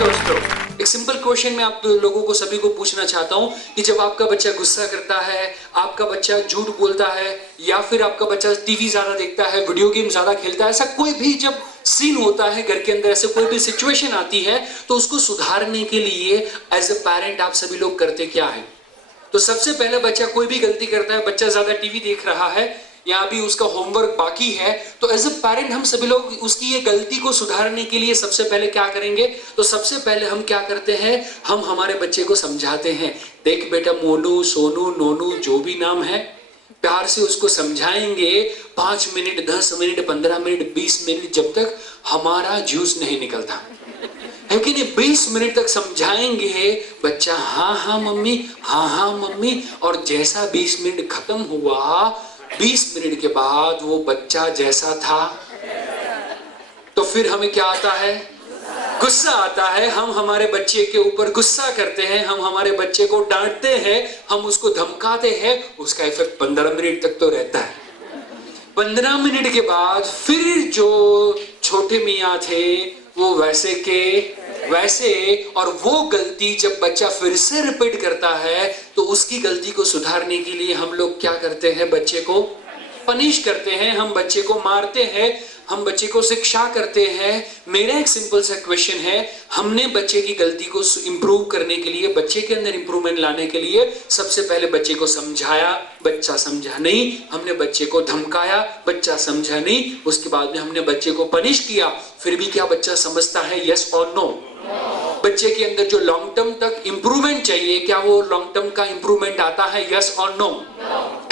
दोस्तों, एक simple question मैं आप लोगों को सभी को पूछना चाहता हूं कि जब आपका बच्चा गुस्सा करता है, आपका बच्चा झूठ बोलता है, या फिर आपका बच्चा टीवी ज्यादा देखता है, वीडियो गेम ज्यादा खेलता है, ऐसा कोई भी जब सीन होता है घर के अंदर, ऐसे कोई भी सिचुएशन आती है, तो उसको सुधारने के लिए एज ए पेरेंट आप सभी लोग करते क्या है? तो सबसे पहले बच्चा कोई भी गलती करता है, बच्चा ज्यादा टीवी देख रहा है या अभी उसका होमवर्क बाकी है, तो एज ए पेरेंट हम सभी लोग उसकी ये गलती को सुधारने के लिए सबसे पहले क्या करेंगे? तो सबसे पहले हम क्या करते हैं, हम हमारे बच्चे को समझाते हैं। देख बेटा, मोनू, सोनू, नोनू, जो भी नाम है, प्यार से उसको समझाएंगे 5 मिनट, 10 मिनट, 15 मिनट, 20 मिनट, जब तक हमारा जूस नहीं निकलता है कि नहीं। 20 मिनट तक समझाएंगे, बच्चा हाँ हाँ मम्मी, हाँ हाँ मम्मी, और जैसा 20 मिनट खत्म हुआ, 20 मिनट के बाद वो बच्चा जैसा था, तो फिर हमें क्या आता है? गुस्सा आता है। हम हमारे बच्चे के ऊपर गुस्सा करते हैं, हम हमारे बच्चे को डांटते हैं, हम उसको धमकाते हैं। उसका इफेक्ट 15 मिनट तक तो रहता है। 15 मिनट के बाद फिर जो छोटे मियाँ थे वो वैसे के वैसे, और वो गलती जब बच्चा फिर से रिपीट करता है, तो उसकी गलती को सुधारने के लिए हम लोग क्या करते हैं? बच्चे को पनिश करते हैं, हम बच्चे को मारते हैं, हम बच्चे को शिक्षा करते हैं। मेरा एक सिंपल सा क्वेश्चन है, हमने बच्चे की गलती को इंप्रूव करने के लिए, बच्चे के अंदर इंप्रूवमेंट लाने के लिए सबसे पहले बच्चे को समझाया, बच्चा समझा नहीं, हमने बच्चे को धमकाया, बच्चा समझा नहीं, उसके बाद में हमने बच्चे को पनिश किया, फिर भी क्या बच्चा समझता है? यस और नो? बच्चे के अंदर जो लॉन्ग टर्म तक इंप्रूवमेंट चाहिए, क्या वो लॉन्ग टर्म का इंप्रूवमेंट आता है? यस और नो?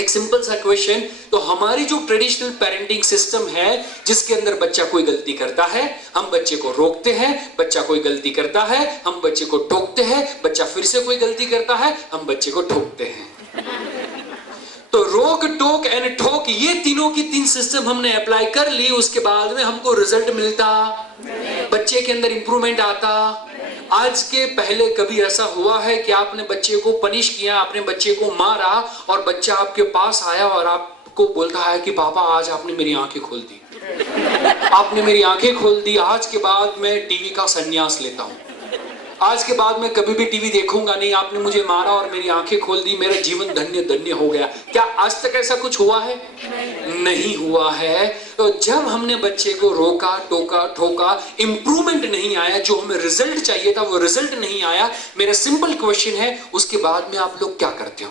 एक सिंपल सा क्वेश्चन। तो हमारी जो ट्रेडिशनल पेरेंटिंग सिस्टम है, जिसके अंदर बच्चा कोई गलती करता है, हम बच्चे को रोकते हैं, बच्चा कोई गलती करता है, हम बच्चे को टोकते हैं, बच्चा फिर से कोई गलती करता है, हम बच्चे को ठोकते हैं। तो रोक, टोक एंड ठोक, ये तीनों की तीन सिस्टम हमने अप्लाई कर ली, उसके बाद में हमको रिजल्ट मिलता, बच्चे के अंदर इंप्रूवमेंट आता। आज के पहले कभी ऐसा हुआ है कि आपने बच्चे को पनिश किया, आपने बच्चे को मारा, और बच्चा आपके पास आया और आपको बोलता है कि पापा आज आपने मेरी आंखें खोल दी, आपने मेरी आंखें खोल दी, आज के बाद मैं टीवी का संन्यास लेता हूं, आज के बाद मैं कभी भी टीवी देखूंगा नहीं, आपने मुझे मारा और मेरी आंखें खोल दी, मेरा जीवन धन्य धन्य हो गया। क्या आज तक ऐसा कुछ हुआ है? नहीं हुआ है। तो जब हमने बच्चे को रोका, टोका, ठोका, इंप्रूवमेंट नहीं आया, जो हमें रिजल्ट चाहिए था वो रिजल्ट नहीं आया, मेरा सिंपल क्वेश्चन है, उसके बाद में आप लोग क्या करते हो?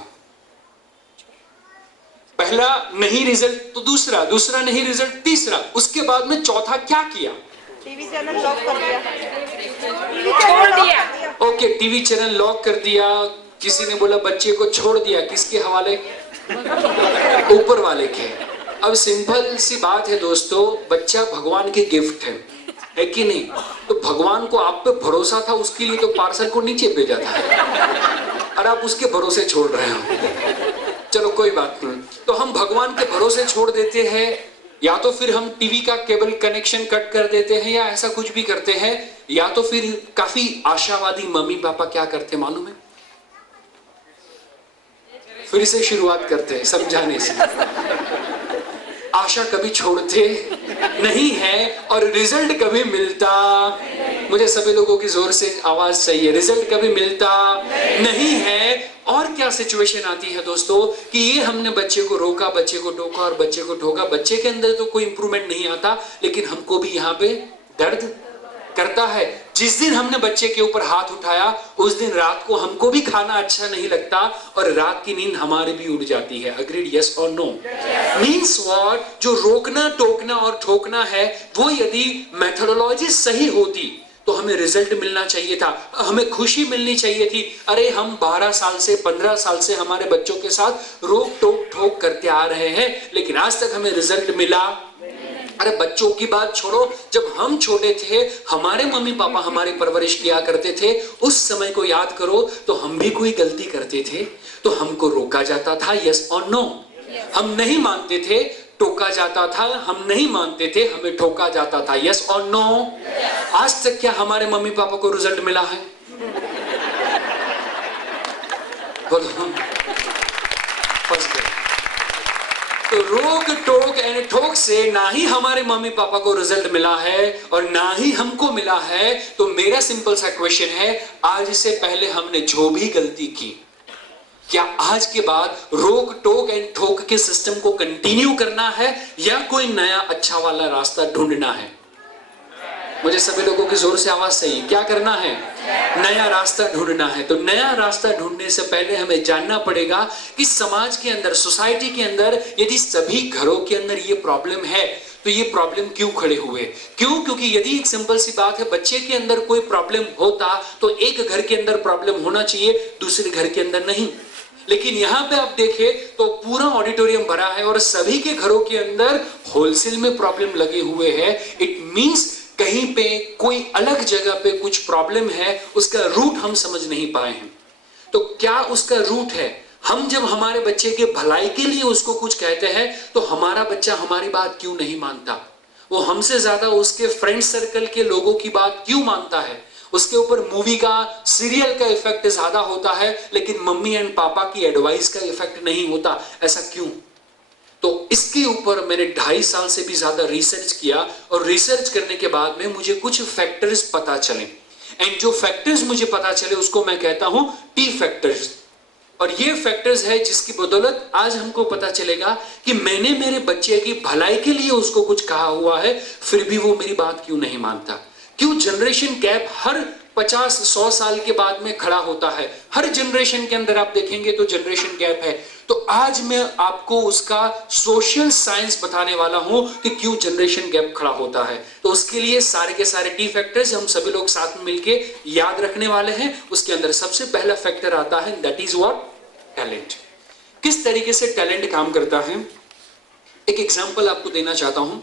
पहला नहीं रिजल्ट तो दूसरा, दूसरा नहीं रिजल्ट तीसरा, उसके बाद में चौथा क्या किया? टीवी चैनल लॉक कर दिया, छोड़ दिया। ओके, टीवी चैनल लॉक कर दिया। किसी ने बोला बच्चे को छोड़ दिया, किसके हवाले? ऊपर वाले के। अब सिंपल सी बात है दोस्तों, बच्चा भगवान के गिफ्ट है कि नहीं? तो भगवान को आप पे भरोसा था, उसके लिए तो पार्सल को नीचे भेजा था, और आप उसके भरोसे छोड़ रहे हो। चलो कोई बात नहीं। तो हम भगवान के भरोसे छोड़ देते हैं, या तो फिर हम टीवी का केबल कनेक्शन कट कर देते हैं, या ऐसा कुछ भी करते हैं, या तो फिर काफी आशावादी मम्मी पापा क्या करते मालूम है? फिर से शुरुआत करते हैं समझाने से। आशा कभी छोड़ते नहीं है और रिजल्ट कभी मिलता, मुझे सभी लोगों की जोर से आवाज चाहिए, रिजल्ट कभी मिलता नहीं है। और क्या सिचुएशन आती है दोस्तों कि ये हमने बच्चे को रोका, बच्चे को टोका और बच्चे को ठोका, बच्चे के अंदर तो कोई इंप्रूवमेंट नहीं आता, लेकिन हमको भी यहाँ पे दर्द करता है। जिस दिन हमने बच्चे के ऊपर हाथ उठाया, उस दिन रात को हमको भी खाना अच्छा नहीं लगता, और रात की नींद हमारी भी उड़ जाती है। अग्रीड? यस और नो? Means what? जो रोकना, टोकना और ठोकना है, वो यदि मेथोडोलॉजी सही होती तो हमें रिजल्ट मिलना चाहिए था, हमें खुशी मिलनी चाहिए थी। अरे हम 12 साल से 15 साल से हमारे बच्चों के साथ रोक टोक ठोक करते आ रहे हैं, लेकिन आज तक हमें रिजल्ट मिला? अरे बच्चों की बात छोड़ो, जब हम छोटे थे, हमारे मम्मी पापा हमारी परवरिश किया करते थे, उस समय को याद करो, तो हम भी कोई गलती करते थे तो हमको रोका जाता था, यस और नो? हम नहीं मानते थे, टोका जाता था, हम नहीं मानते थे, हमें ठोका जाता था, यस और नो? आज तक क्या हमारे मम्मी पापा को रिजल्ट मिला है? बोलो। फर्स्ट तो रोक टोक एंड ठोक से ना ही हमारे मम्मी पापा को रिजल्ट मिला है और ना ही हमको मिला है। तो मेरा सिंपल सा क्वेश्चन है, आज से पहले हमने जो भी गलती की, क्या आज के बाद रोक टोक एंड ठोक के सिस्टम को कंटिन्यू करना है या कोई नया अच्छा वाला रास्ता ढूंढना है? मुझे सभी लोगों की जोर से आवाज चाहिए, क्या करना है? नया रास्ता ढूंढना है। तो नया रास्ता ढूंढने से पहले हमें जानना पड़ेगा कि समाज के अंदर, सोसाइटी के अंदर यदि सभी घरों के अंदर ये प्रॉब्लम है तो ये प्रॉब्लम क्यों खड़े हुए? क्यों? क्योंकि यदि एक सिंपल सी बात है, बच्चे के अंदर कोई प्रॉब्लम होता तो एक घर के अंदर प्रॉब्लम होना चाहिए, दूसरे घर के अंदर नहीं। लेकिन यहां पे आप देखें तो पूरा ऑडिटोरियम भरा है और सभी के घरों के अंदर होलसेल में प्रॉब्लम लगे हुए हैं। इट मींस कहीं पे कोई अलग जगह पे कुछ प्रॉब्लम है, उसका रूट हम समझ नहीं पाए हैं। तो क्या उसका रूट है? हम जब हमारे बच्चे के भलाई के लिए उसको कुछ कहते हैं तो हमारा बच्चा हमारी बात क्यों नहीं मानता? वो हमसे ज्यादा उसके फ्रेंड सर्कल के लोगों की बात क्यों मानता है? उसके ऊपर मूवी का, सीरियल का इफेक्ट ज्यादा होता है, लेकिन मम्मी एंड पापा की एडवाइस का इफेक्ट नहीं होता। ऐसा क्यों? तो इसके ऊपर मैंने 2.5 साल से भी ज्यादा रिसर्च किया और रिसर्च करने के बाद में मुझे कुछ फैक्टर्स पता चले। एंड जो फैक्टर्स मुझे पता चले उसको मैं कहता हूं टी फैक्टर्स। और ये फैक्टर्स है जिसकी बदौलत आज हमको पता चलेगा कि मैंने मेरे बच्चे की भलाई के लिए उसको कुछ कहा हुआ है, फिर भी वो मेरी बात क्यों नहीं मानता। क्यों जनरेशन गैप हर 50-100 साल के बाद में खड़ा होता है? हर जनरेशन के अंदर आप देखेंगे तो जनरेशन गैप है। तो आज मैं आपको उसका सोशल साइंस बताने वाला हूं कि क्यों जनरेशन गैप खड़ा होता है। तो उसके लिए सारे के सारे टी फैक्टर्स हम सभी लोग साथ में मिलके याद रखने वाले हैं। उसके अंदर सबसे पहला फैक्टर आता है, दैट इज व्हाट? टैलेंट। किस तरीके से टैलेंट काम करता है, एक एग्जांपल आपको देना चाहता हूं।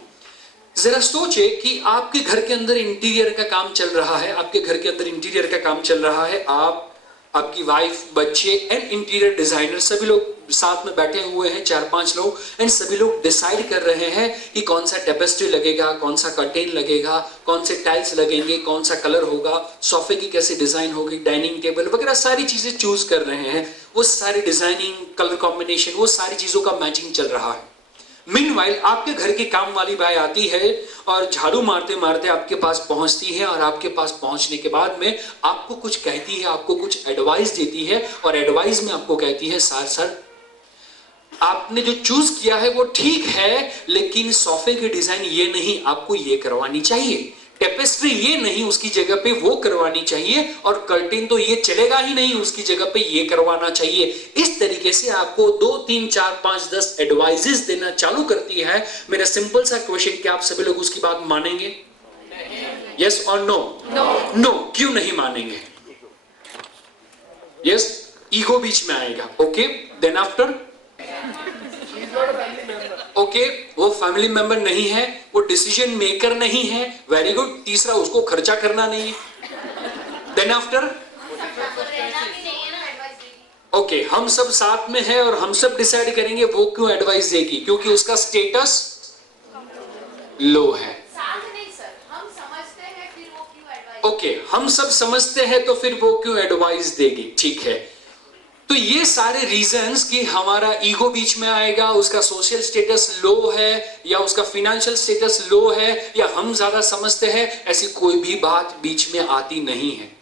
जरा सोचे कि आपके घर के अंदर इंटीरियर का काम चल रहा है, आपके घर के अंदर इंटीरियर का काम चल रहा है। आप, आपकी वाइफ, बच्चे एंड इंटीरियर डिजाइनर सभी लोग साथ में बैठे हुए हैं, 4-5 लोग, एंड सभी लोग डिसाइड कर रहे हैं कि कौन सा टेपेस्ट्री लगेगा, कौन सा कर्टेन लगेगा, कौन से टाइल्स लगेंगे, कौन सा कलर होगा, सोफे की कैसी डिजाइन होगी, डाइनिंग टेबल वगैरह सारी चीजें चूज कर रहे हैं। वो सारी डिजाइनिंग, कलर कॉम्बिनेशन, वो सारी चीजों का मैचिंग चल रहा है। मीनवाइल आपके घर की काम वाली बाई आती है और झाड़ू मारते मारते आपके पास पहुंचती है और आपके पास पहुंचने के बाद में आपको कुछ कहती है, आपको कुछ एडवाइस देती है और एडवाइस में आपको कहती है, सर आपने जो चूज किया है वो ठीक है, लेकिन सोफे की डिजाइन ये नहीं, आपको ये करवानी चाहिए। टेपेस्ट्री ये नहीं, उसकी जगह पे वो करवानी चाहिए। और कर्टेन तो ये चलेगा ही नहीं, उसकी जगह पे ये करवाना चाहिए। इस तरीके से आपको 2, 3, 4, 5, 10 एडवाइजेस देना चालू करती है। मेरा सिंपल सा क्वेश्चन, क्या आप सभी लोग उसकी बात मानेंगे? यस और नो? नो। क्यों नहीं मानेंगे? यस, ईगो बीच में आएगा। ओके, देन आफ्टर ओके, वो फैमिली मेंबर नहीं है, वो डिसीजन मेकर नहीं है। Very good. तीसरा, उसको खर्चा करना नहीं है। देन आफ्टर ओके, हम सब साथ में हैं और हम सब डिसाइड करेंगे। वो क्यों एडवाइस देगी? क्योंकि उसका स्टेटस लो है। ओके, हम सब समझते हैं तो फिर वो क्यों एडवाइस देगी? ठीक है। तो ये सारे रीजंस कि हमारा ईगो बीच में आएगा, उसका सोशल स्टेटस लो है या उसका फाइनेंशियल स्टेटस लो है या हम ज्यादा समझते हैं, ऐसी कोई भी बात बीच में आती नहीं है।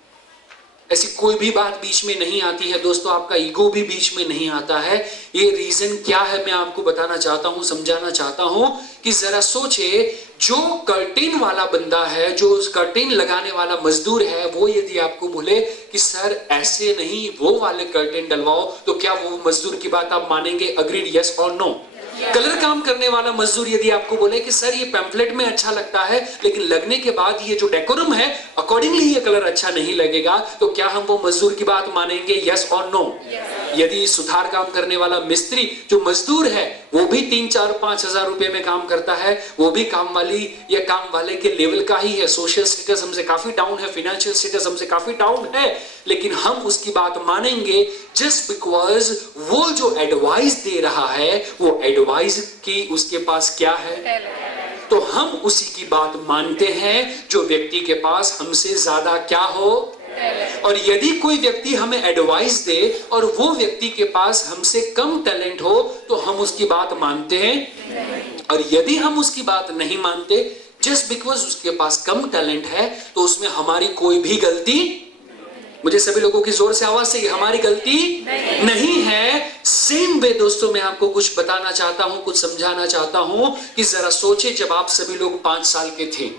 ऐसी कोई भी बात बीच में नहीं आती है दोस्तों। आपका ईगो भी बीच में नहीं आता है। ये रीजन क्या है मैं आपको बताना चाहता हूं, समझाना चाहता हूं कि जरा सोचे, जो कर्टेन वाला बंदा है, जो कर्टेन लगाने वाला मजदूर है, वो यदि आपको बोले कि सर ऐसे नहीं, वो वाले कर्टेन डलवाओ, तो क्या वो मजदूर की बात आप मानेंगे? अग्रीड, यस और नो? कलर काम करने वाला मजदूर यदि आपको बोले कि सर ये पैम्फलेट में अच्छा लगता है, लेकिन लगने के बाद ये जो डेकोरम है अकॉर्डिंगली ये कलर अच्छा नहीं लगेगा, तो क्या हम वो मजदूर की बात मानेंगे? यस और नो? यदि सुधार काम करने वाला मिस्त्री जो मजदूर है वो भी 3, 4, 5 हजार रुपए में काम करता है, वो भी काम वाली या काम वाले के लेवल का ही है, सोशल स्टेटस हमसे काफी डाउन है, फाइनेंशियल स्टेटस हमसे काफी डाउन है, लेकिन हम उसकी बात मानेंगे जस्ट बिकॉज वो जो एडवाइस दे रहा है वो एडवाइस की उसके पास क्या है, तो हम उसी की बात मानते हैं जो व्यक्ति के पास हमसे ज्यादा क्या हो, और यदि कोई व्यक्ति हमें एडवाइस दे और वो व्यक्ति के पास हमसे कम टैलेंट हो तो हम उसकी बात मानते हैं, और यदि हम उसकी बात नहीं मानते जस्ट बिकॉज उसके पास कम टैलेंट है तो उसमें हमारी कोई भी गलती, मुझे सभी लोगों की जोर से आवाज से, हमारी गलती नहीं है। सेम वे दोस्तों मैं आपको कुछ बताना चाहता हूं, कुछ समझाना चाहता हूं कि जरा सोचे, जब आप सभी लोग 5 साल के थे,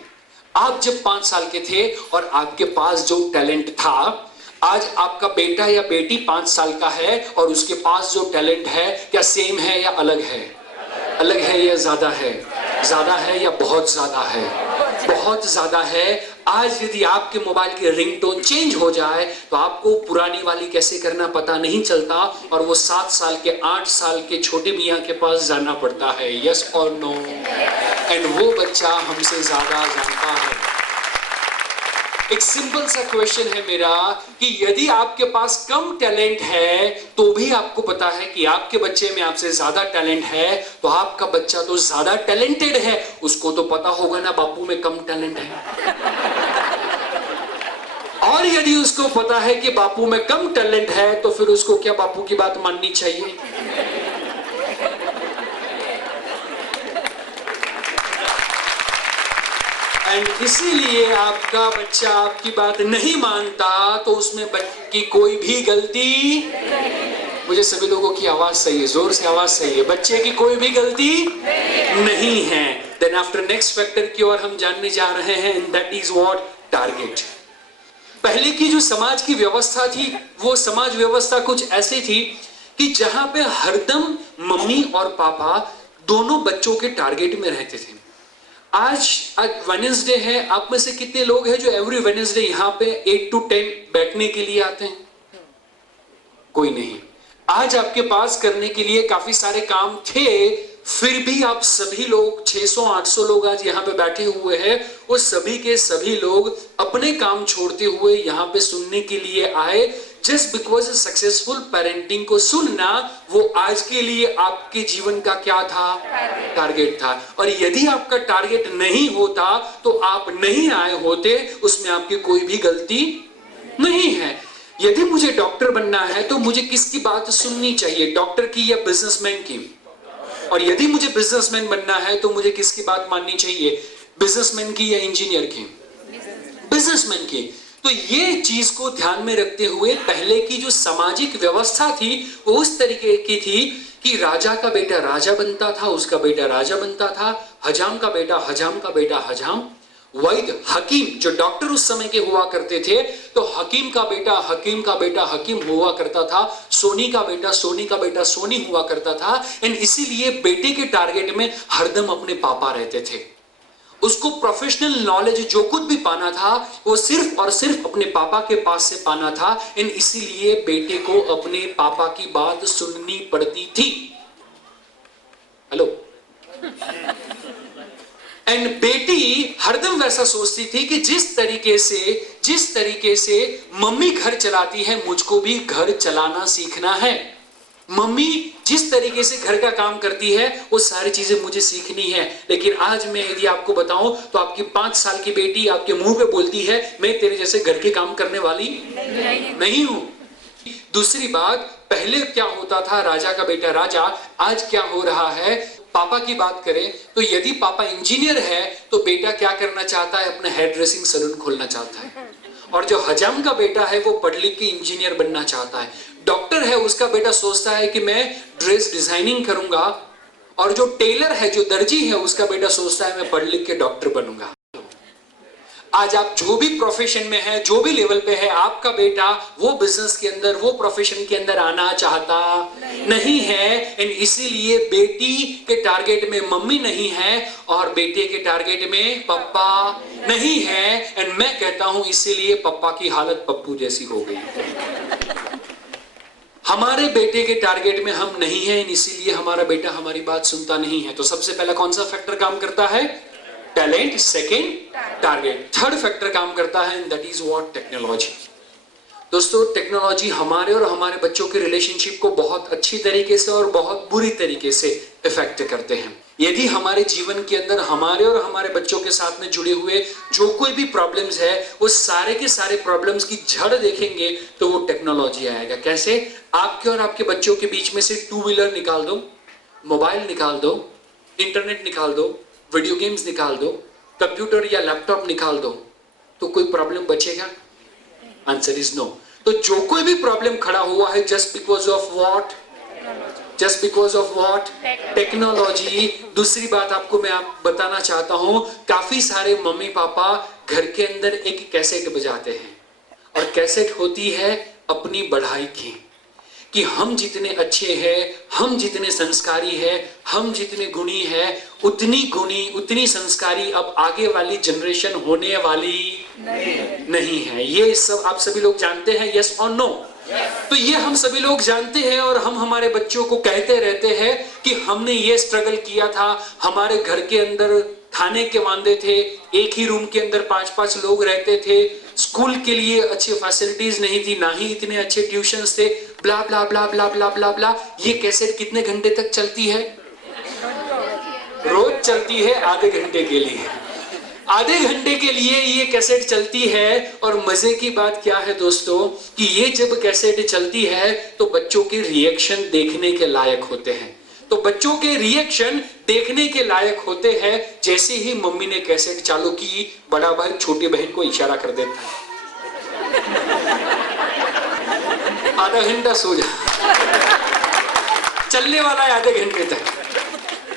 आप जब 5 साल के थे और आपके पास जो टैलेंट था, आज आपका बेटा या बेटी 5 साल का है और उसके पास जो टैलेंट है क्या सेम है या अलग है? अलग है या ज्यादा है? ज्यादा है या बहुत ज्यादा है? बहुत ज्यादा है। आज यदि आपके मोबाइल की रिंगटोन चेंज हो जाए तो आपको पुरानी वाली कैसे करना पता नहीं चलता और वो 7 साल के 8 साल के छोटे मियाँ के पास जाना पड़ता है। यस और नो? एंड वो बच्चा हमसे ज्यादा जानता है। एक सिंपल सा क्वेश्चन है मेरा कि यदि आपके पास कम टैलेंट है तो भी आपको पता है कि आपके बच्चे में आपसे ज्यादा टैलेंट है, तो आपका बच्चा तो ज्यादा टैलेंटेड है, उसको तो पता होगा ना बापू में कम टैलेंट है। और यदि उसको पता है कि बापू में कम टैलेंट है तो फिर उसको क्या बापू की बात माननी चाहिए? एंड इसीलिए आपका बच्चा आपकी बात नहीं मानता तो उसमें बच्चे की कोई भी गलती, मुझे सभी लोगों की आवाज सही है, जोर से आवाज सही है, बच्चे की कोई भी गलती नहीं है। देन आफ्टर नेक्स्ट फैक्टर की ओर हम जानने जा रहे हैं, and that is what? Target. पहले की जो समाज की व्यवस्था थी वो समाज व्यवस्था कुछ ऐसी थी कि जहां पे हरदम मम्मी और पापा दोनों बच्चों के टारगेट में रहते थे। आज वेडनेसडे है, आप में से कितने लोग हैं जो एवरी वेडनेसडे यहाँ पे 8 to 10 बैठने के लिए आते हैं? कोई नहीं। आज आपके पास करने के लिए काफी सारे काम थे, फिर भी आप सभी लोग 600-800 लोग आज यहाँ पे बैठे हुए हैं, वो सभी के सभी लोग अपने काम छोड़ते हुए यहाँ पे सुनने के लिए आए। जस्ट बिकॉज सक्सेसफुल पेरेंटिंग को सुनना वो आज के लिए आपके जीवन का क्या था? टारगेट था। और यदि आपका टारगेट नहीं होता तो आप नहीं आए होते, उसमें आपकी कोई भी गलती नहीं है। यदि मुझे डॉक्टर बनना है तो मुझे किसकी बात सुननी चाहिए? डॉक्टर की या बिजनेसमैन की? और यदि मुझे बिजनेसमैन बनना है तो मुझे किसकी बात माननी चाहिए? बिजनेसमैन की या इंजीनियर की? बिजनेसमैन की। तो ये चीज को ध्यान में रखते हुए पहले की जो सामाजिक व्यवस्था थी वो उस तरीके की थी कि राजा का बेटा राजा बनता था, उसका बेटा राजा बनता था, हजाम का बेटा हजाम का बेटा हजाम, वैद्य हकीम जो डॉक्टर उस समय के हुआ करते थे तो हकीम का बेटा हकीम का बेटा हकीम हुआ करता था, सोनी का बेटा सोनी का बेटा सोनी हुआ करता था। एंड इसीलिए बेटे के टारगेट में हरदम अपने पापा रहते थे। उसको प्रोफेशनल नॉलेज जो कुछ भी पाना था वो सिर्फ और सिर्फ अपने पापा के पास से पाना था। एंड इसीलिए बेटे को अपने पापा की बात सुननी पड़ती थी। हेलो। एंड बेटी हरदम वैसा सोचती थी कि जिस तरीके से मम्मी घर चलाती है मुझको भी घर चलाना सीखना है। मम्मी जिस तरीके से घर का काम करती है वो सारी चीजें मुझे सीखनी है। लेकिन आज मैं यदि आपको बताऊं तो आपकी 5 साल की बेटी आपके मुंह पे बोलती है मैं तेरे जैसे घर के काम करने वाली नहीं हूं। दूसरी बात, पहले क्या होता था? राजा का बेटा राजा। आज क्या हो रहा है? पापा की बात करें तो यदि पापा इंजीनियर है तो बेटा क्या करना चाहता है? अपना हेयर ड्रेसिंग सैलून खोलना चाहता है। और जो हजाम का बेटा है वो पढ़ लिख के इंजीनियर बनना चाहता है। डॉक्टर है उसका बेटा सोचता है कि मैं ड्रेस डिजाइनिंग करूंगा। और जो टेलर है जो दर्जी है उसका बेटा सोचता है मैं पढ़ लिख के डॉक्टर बनूंगा। आज आप जो भी प्रोफेशन में है, जो भी लेवल पे है, आपका बेटा वो बिजनेस के अंदर वो प्रोफेशन के अंदर आना चाहता नहीं है। एंड इसीलिए बेटी के टारगेट में मम्मी नहीं है और बेटे के टारगेट में पापा नहीं है। एंड मैं कहता हूं इसीलिए पापा की हालत पप्पू जैसी हो गई। हमारे बेटे के टारगेट में हम नहीं हैं, इसीलिए हमारा बेटा हमारी बात सुनता नहीं है। तो सबसे पहला कौन सा फैक्टर काम करता है? Talent. Second target. Third factor काम करता है and that is what? Technology. दोस्तों टेक्नोलॉजी हमारे और हमारे बच्चों के रिलेशनशिप को बहुत अच्छी तरीके से और बहुत बुरी तरीके से इफेक्ट करते हैं। यदि हमारे जीवन के अंदर हमारे और हमारे बच्चों के साथ में जुड़े हुए जो कोई भी प्रॉब्लम्स है, वो सारे के सारे प्रॉब्लम्स की जड़ देखेंगे तो वो टेक्नोलॉजी आएगा। कैसे? आपके और आपके बच्चों के बीच में से टू व्हीलर निकाल दो, मोबाइल निकाल दो, इंटरनेट निकाल दो, वीडियो गेम्स निकाल दो, कंप्यूटर या लैपटॉप निकाल दो, तो कोई प्रॉब्लम बचेगा? Answer is no. तो जो कोई भी प्रॉब्लम खड़ा हुआ है just because of what? Just because of what? Technology. दूसरी बात आपको मैं बताना चाहता हूं, काफी सारे मम्मी पापा घर के अंदर एक कैसेट बजाते हैं, और कैसेट होती है अपनी बढ़ाई की, कि हम जितने अच्छे हैं, हम जितने संस्कारी हैं, हम जितने गुणी हैं, उतनी गुणी उतनी संस्कारी अब आगे वाली जनरेशन होने वाली नहीं है। ये सब आप सभी लोग जानते हैं, यस और नो? तो ये हम सभी लोग जानते हैं, और हम हमारे बच्चों को कहते रहते हैं कि हमने ये स्ट्रगल किया था, हमारे घर के अंदर खाने के वांदे थे, एक ही रूम के अंदर 5-5 लोग रहते थे, स्कूल के लिए अच्छी फैसिलिटीज नहीं थी, ना ही इतने अच्छे ट्यूशंस थे, ब्ला ब्ला ब्ला ब्ला ब्ला ब्ला ब्ला। ये कैसेट कितने घंटे तक चलती है? रोज चलती है आधे घंटे के लिए। आधे घंटे के लिए ये कैसेट चलती है, और मजे की बात क्या है दोस्तों, कि ये जब कैसेट चलती है तो बच्चों के रिएक्शन देखने के लायक होते हैं। तो बच्चों के रिएक्शन देखने के लायक होते हैं। जैसे ही मम्मी ने कैसेट चालू की, बड़ा भाई छोटी बहन को इशारा कर देता है, आधा घंटा सो जा, चलने वाला है आधे घंटे तक।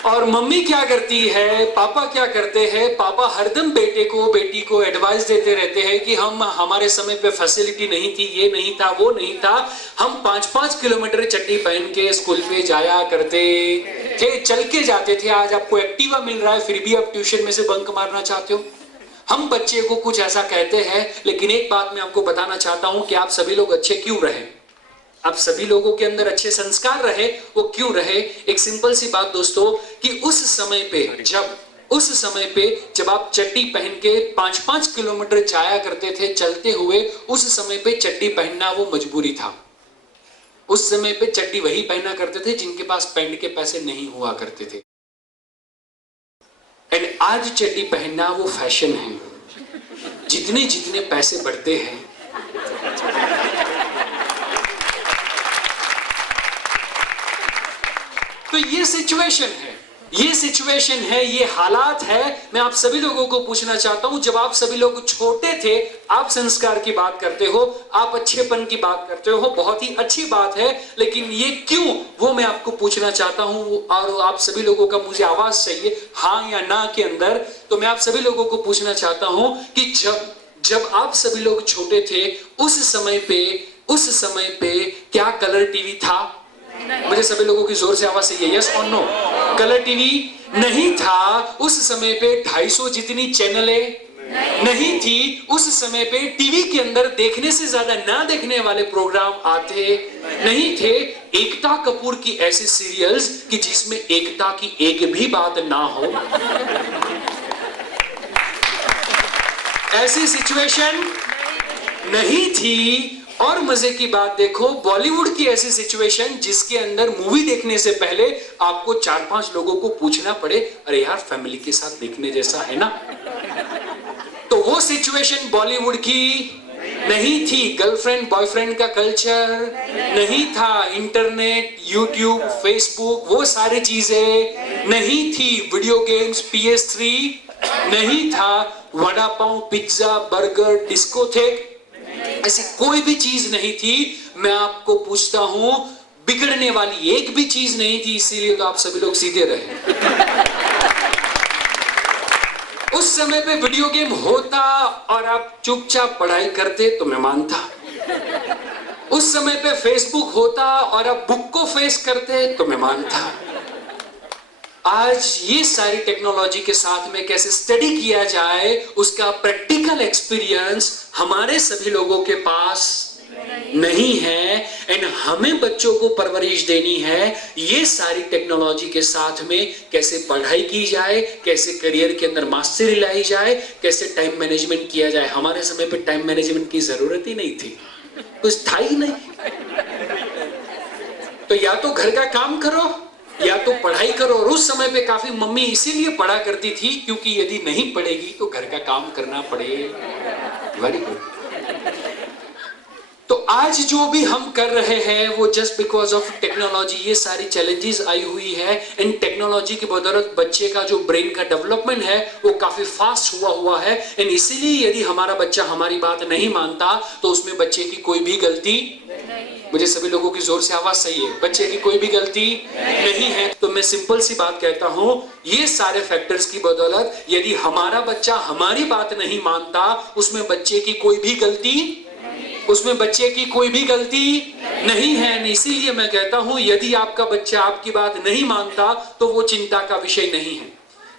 और मम्मी क्या करती है, पापा क्या करते हैं, पापा हरदम बेटे को बेटी को एडवाइस देते रहते हैं कि हमारे समय पे फैसिलिटी नहीं थी, ये नहीं था, वो नहीं था, हम 5-5 किलोमीटर चड्डी पहन के स्कूल पे जाया करते थे, चल के जाते थे। आज आपको एक्टिवा मिल रहा है, फिर भी आप ट्यूशन में से बंक मारना चाहते हो। हम बच्चे को कुछ ऐसा कहते हैं, लेकिन एक बात मैं आपको बताना चाहता हूं कि आप सभी लोग अच्छे क्यों रहे, आप सभी लोगों के अंदर अच्छे संस्कार रहे, वो क्यों रहे? एक सिंपल सी बात दोस्तों, कि उस समय पे जब आप चड्डी पहन के 5-5 किलोमीटर जाया करते थे चलते हुए, उस समय पे चड्डी पहनना वो मजबूरी था। उस समय पे चड्डी वही पहना करते थे जिनके पास पैंट के पैसे नहीं हुआ करते थे। एंड आज चड्डी पहनना वो फैशन है। जितने जितने पैसे बढ़ते हैं, तो ये सिचुएशन है, ये हालात है। मैं आप सभी लोगों को पूछना चाहता हूं, जब आप सभी लोग छोटे थे, आप संस्कार की बात करते हो, आप अच्छेपन की बात करते हो, बहुत ही अच्छी बात है, लेकिन ये क्यों, वो मैं आपको पूछना चाहता हूं। और आप सभी लोगों का मुझे आवाज चाहिए, हाँ या ना के अंदर। तो मैं आप सभी लोगों को पूछना चाहता हूं कि जब आप सभी लोग छोटे थे, उस समय पे क्या कलर टीवी था? मुझे सभी लोगों की जोर से आवाज चाहिए, यस और नो? कलर टीवी नहीं था। उस समय पे 250 जितनी चैनलें नहीं थी। उस समय पे टीवी के अंदर देखने से ज्यादा ना देखने वाले प्रोग्राम आते नहीं थे। एकता कपूर की ऐसे सीरियल्स कि जिसमें एकता की एक भी बात ना हो, ऐसी सिचुएशन नहीं थी। और मजे की बात देखो, बॉलीवुड की ऐसी सिचुएशन जिसके अंदर मूवी देखने से पहले आपको 4-5 लोगों को पूछना पड़े, अरे यार फैमिली के साथ देखने जैसा है ना? तो वो सिचुएशन बॉलीवुड की नहीं थी। गर्लफ्रेंड बॉयफ्रेंड का कल्चर नहीं था। इंटरनेट, यूट्यूब, फेसबुक, वो सारी चीजें नहीं थी। वीडियो गेम्स, PS3 नहीं था। Vada pav, pizza, burger, discotheque, ऐसी कोई भी चीज नहीं थी। मैं आपको पूछता हूं, बिगड़ने वाली एक भी चीज नहीं थी, इसीलिए तो आप सभी लोग सीधे रहे। उस समय पे वीडियो गेम होता और आप चुपचाप पढ़ाई करते तो मैं मानता। उस समय पे फेसबुक होता और आप बुक को फेस करते तो मैं मानता। आज ये सारी टेक्नोलॉजी के साथ में कैसे स्टडी किया जाए, उसका प्रैक्टिकल एक्सपीरियंस हमारे सभी लोगों के पास नहीं है। एंड हमें बच्चों को परवरिश देनी है ये सारी टेक्नोलॉजी के साथ में, कैसे पढ़ाई की जाए, कैसे करियर के अंदर मास्टरी लाई जाए, कैसे टाइम मैनेजमेंट किया जाए। हमारे समय पे टाइम मैनेजमेंट की जरूरत ही नहीं थी, कुछ था ही नहीं। तो या तो घर का काम करो या तो पढ़ाई करो। और उस समय पे काफी मम्मी इसीलिए पढ़ा करती थी क्योंकि यदि नहीं पढ़ेगी तो घर का काम करना पड़े। Very good. तो आज जो भी हम कर रहे हैं वो जस्ट बिकॉज ऑफ टेक्नोलॉजी, ये सारी चैलेंजेस आई हुई है। इन टेक्नोलॉजी की बदौलत बच्चे का जो ब्रेन का डेवलपमेंट है वो काफी फास्ट हुआ है। एंड इसीलिए यदि हमारा बच्चा हमारी बात नहीं मानता तो उसमें बच्चे की कोई भी गलती, मुझे सभी लोगों की जोर से आवाज सही है, बच्चे की कोई भी गलती नहीं है। तो मैं सिंपल सी बात कहता हूं, ये सारे फैक्टर्स की बदौलत यदि हमारा बच्चा हमारी बात नहीं मानता, उसमें बच्चे की कोई भी गलती, उसमें बच्चे की कोई भी गलती नहीं है। इसीलिए मैं कहता हूं, यदि आपका बच्चा आपकी बात नहीं मानता तो वो चिंता का विषय नहीं है।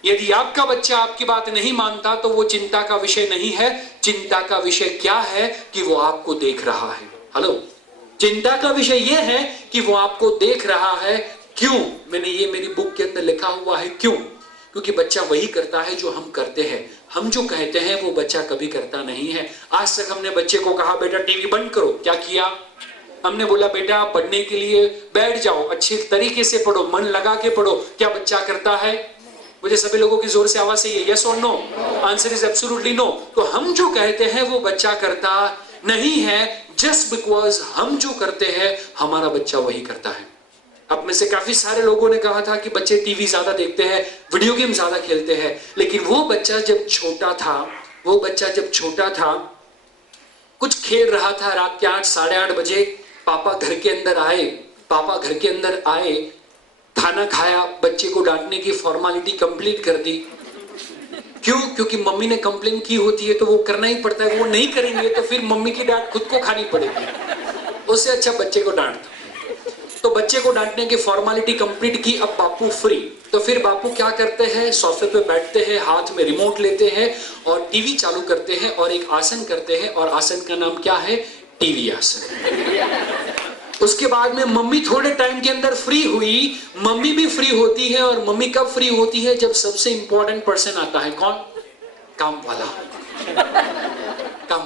यदि आपका बच्चा आपकी बात नहीं मानता तो वो चिंता का विषय नहीं है। चिंता का विषय क्या है कि वो आपको देख रहा है। हेलो, चिंता का विषय यह है कि वो आपको देख रहा है। क्यों? मैंने ये मेरी बुक के अंदर लिखा हुआ है। क्यों? क्योंकि बच्चा वही करता है जो हम करते हैं। हम जो कहते हैं वो बच्चा कभी करता नहीं है। आज तक हमने बच्चे को कहा बेटा टीवी बंद करो, क्या किया? हमने बोला बेटा पढ़ने के लिए बैठ जाओ, अच्छे तरीके से पढ़ो, मन लगा के पढ़ो, क्या बच्चा करता है? मुझे सभी लोगों की जोर से आवाज से यस और no? Answer is absolutely no. तो हम जो कहते हैं वो बच्चा करता नहीं है, जस्ट बिकॉज हम जो करते हैं हमारा बच्चा वही करता है। अब में से काफी सारे लोगों ने कहा था कि बच्चे टीवी ज्यादा देखते हैं, वीडियो गेम ज्यादा खेलते हैं, लेकिन वो बच्चा जब छोटा था, कुछ खेल रहा था, रात के 8 साढ़े 8 बजे पापा घर के अंदर आए, खाना खाया, बच्चे को डांटने की फॉर्मेलिटी कंप्लीट कर दी। क्यों? क्योंकि मम्मी ने कंप्लेन की होती है तो वो करना ही पड़ता है। वो नहीं करेंगे तो फिर मम्मी की डांट खुद को खानी पड़ेगी। उससे अच्छा बच्चे को डांट दो। तो बच्चे को डांटने की फॉर्मेलिटी कंप्लीट की, अब बापू फ्री। तो फिर बापू क्या करते हैं? सोफे पे बैठते हैं, हाथ में रिमोट लेते हैं और टीवी चालू करते हैं और एक आसन करते हैं, और आसन का नाम क्या है? टीवी आसन। उसके बाद में मम्मी थोड़े टाइम के अंदर फ्री हुई। मम्मी भी फ्री होती है, और मम्मी कब फ्री होती है? जब सबसे इंपॉर्टेंट पर्सन आता है। कौन? काम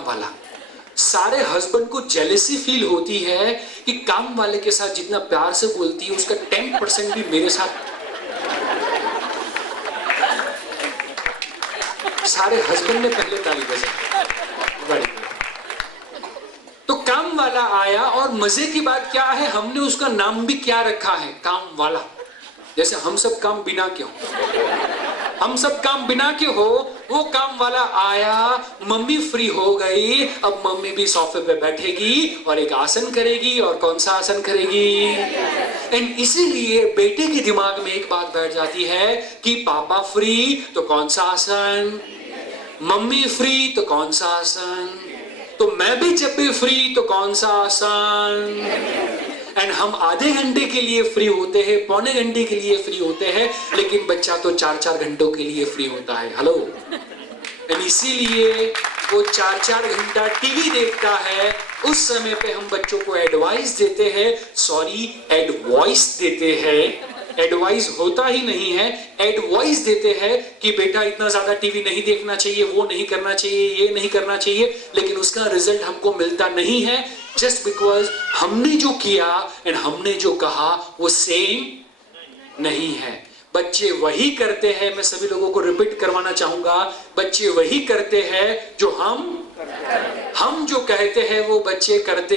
वाला। सारे हस्बैंड को जेलेसी फील होती है कि काम वाले के साथ जितना प्यार से बोलती है उसका 10% भी मेरे साथ। सारे हस्बैंड ने पहले ताली बजाई। तो काम वाला आया, और मजे की बात क्या है, हमने उसका नाम भी क्या रखा है? काम वाला। जैसे हम सब काम बिना के हो, वो काम वाला आया, मम्मी फ्री हो गई, अब मम्मी भी सोफे पे बैठेगी और एक आसन करेगी। और कौन सा आसन करेगी? एंड इसीलिए बेटे के दिमाग में एक बात बैठ जाती है कि पापा फ्री तो कौन सा आसन, मम्मी फ्री तो कौन सा आसन, तो मैं भी जब भी फ्री तो कौन सा आसन। एंड हम आधे घंटे के लिए फ्री होते हैं, पौने घंटे के लिए फ्री होते हैं, लेकिन बच्चा तो 4-4 घंटों के लिए फ्री होता है। हेलो, एंड इसीलिए वो 4-4 घंटा टीवी देखता है। उस समय पे हम बच्चों को एडवाइस देते हैं, एडवाइस देते हैं। एडवाइस होता ही नहीं है, एडवाइस देते हैं कि बेटा इतना ज्यादा टीवी नहीं देखना चाहिए, वो नहीं करना चाहिए, ये नहीं करना चाहिए, लेकिन उसका रिजल्ट हमको मिलता नहीं है, जस्ट बिकॉज हमने जो किया एंड हमने जो कहा वो सेम नहीं है। बच्चे वही करते हैं, मैं सभी लोगों को रिपीट करवाना चाहूंगा, बच्चे वही करते हैं जो हम जो कहते हैं वो बच्चे करते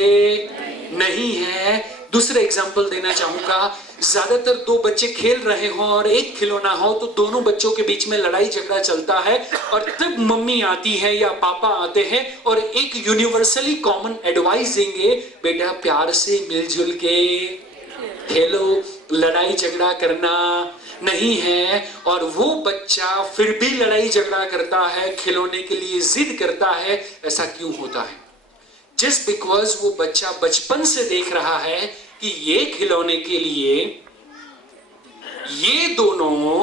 नहीं है। दूसरा एग्जांपल देना चाहूंगा, ज्यादातर 2 बच्चे खेल रहे हो और एक खिलौना हो तो दोनों बच्चों के बीच में लड़ाई झगड़ा चलता है, और तब मम्मी आती है या पापा आते हैं और एक यूनिवर्सली कॉमन एडवाइस देंगे, बेटा प्यार से मिलजुल के खेलो, लड़ाई झगड़ा करना नहीं है। और वो बच्चा फिर भी लड़ाई झगड़ा करता है, खिलौने के लिए जिद करता है। ऐसा क्यों होता है? जस्ट बिकॉज वो बच्चा बचपन से देख रहा है कि ये खिलौने के लिए ये दोनों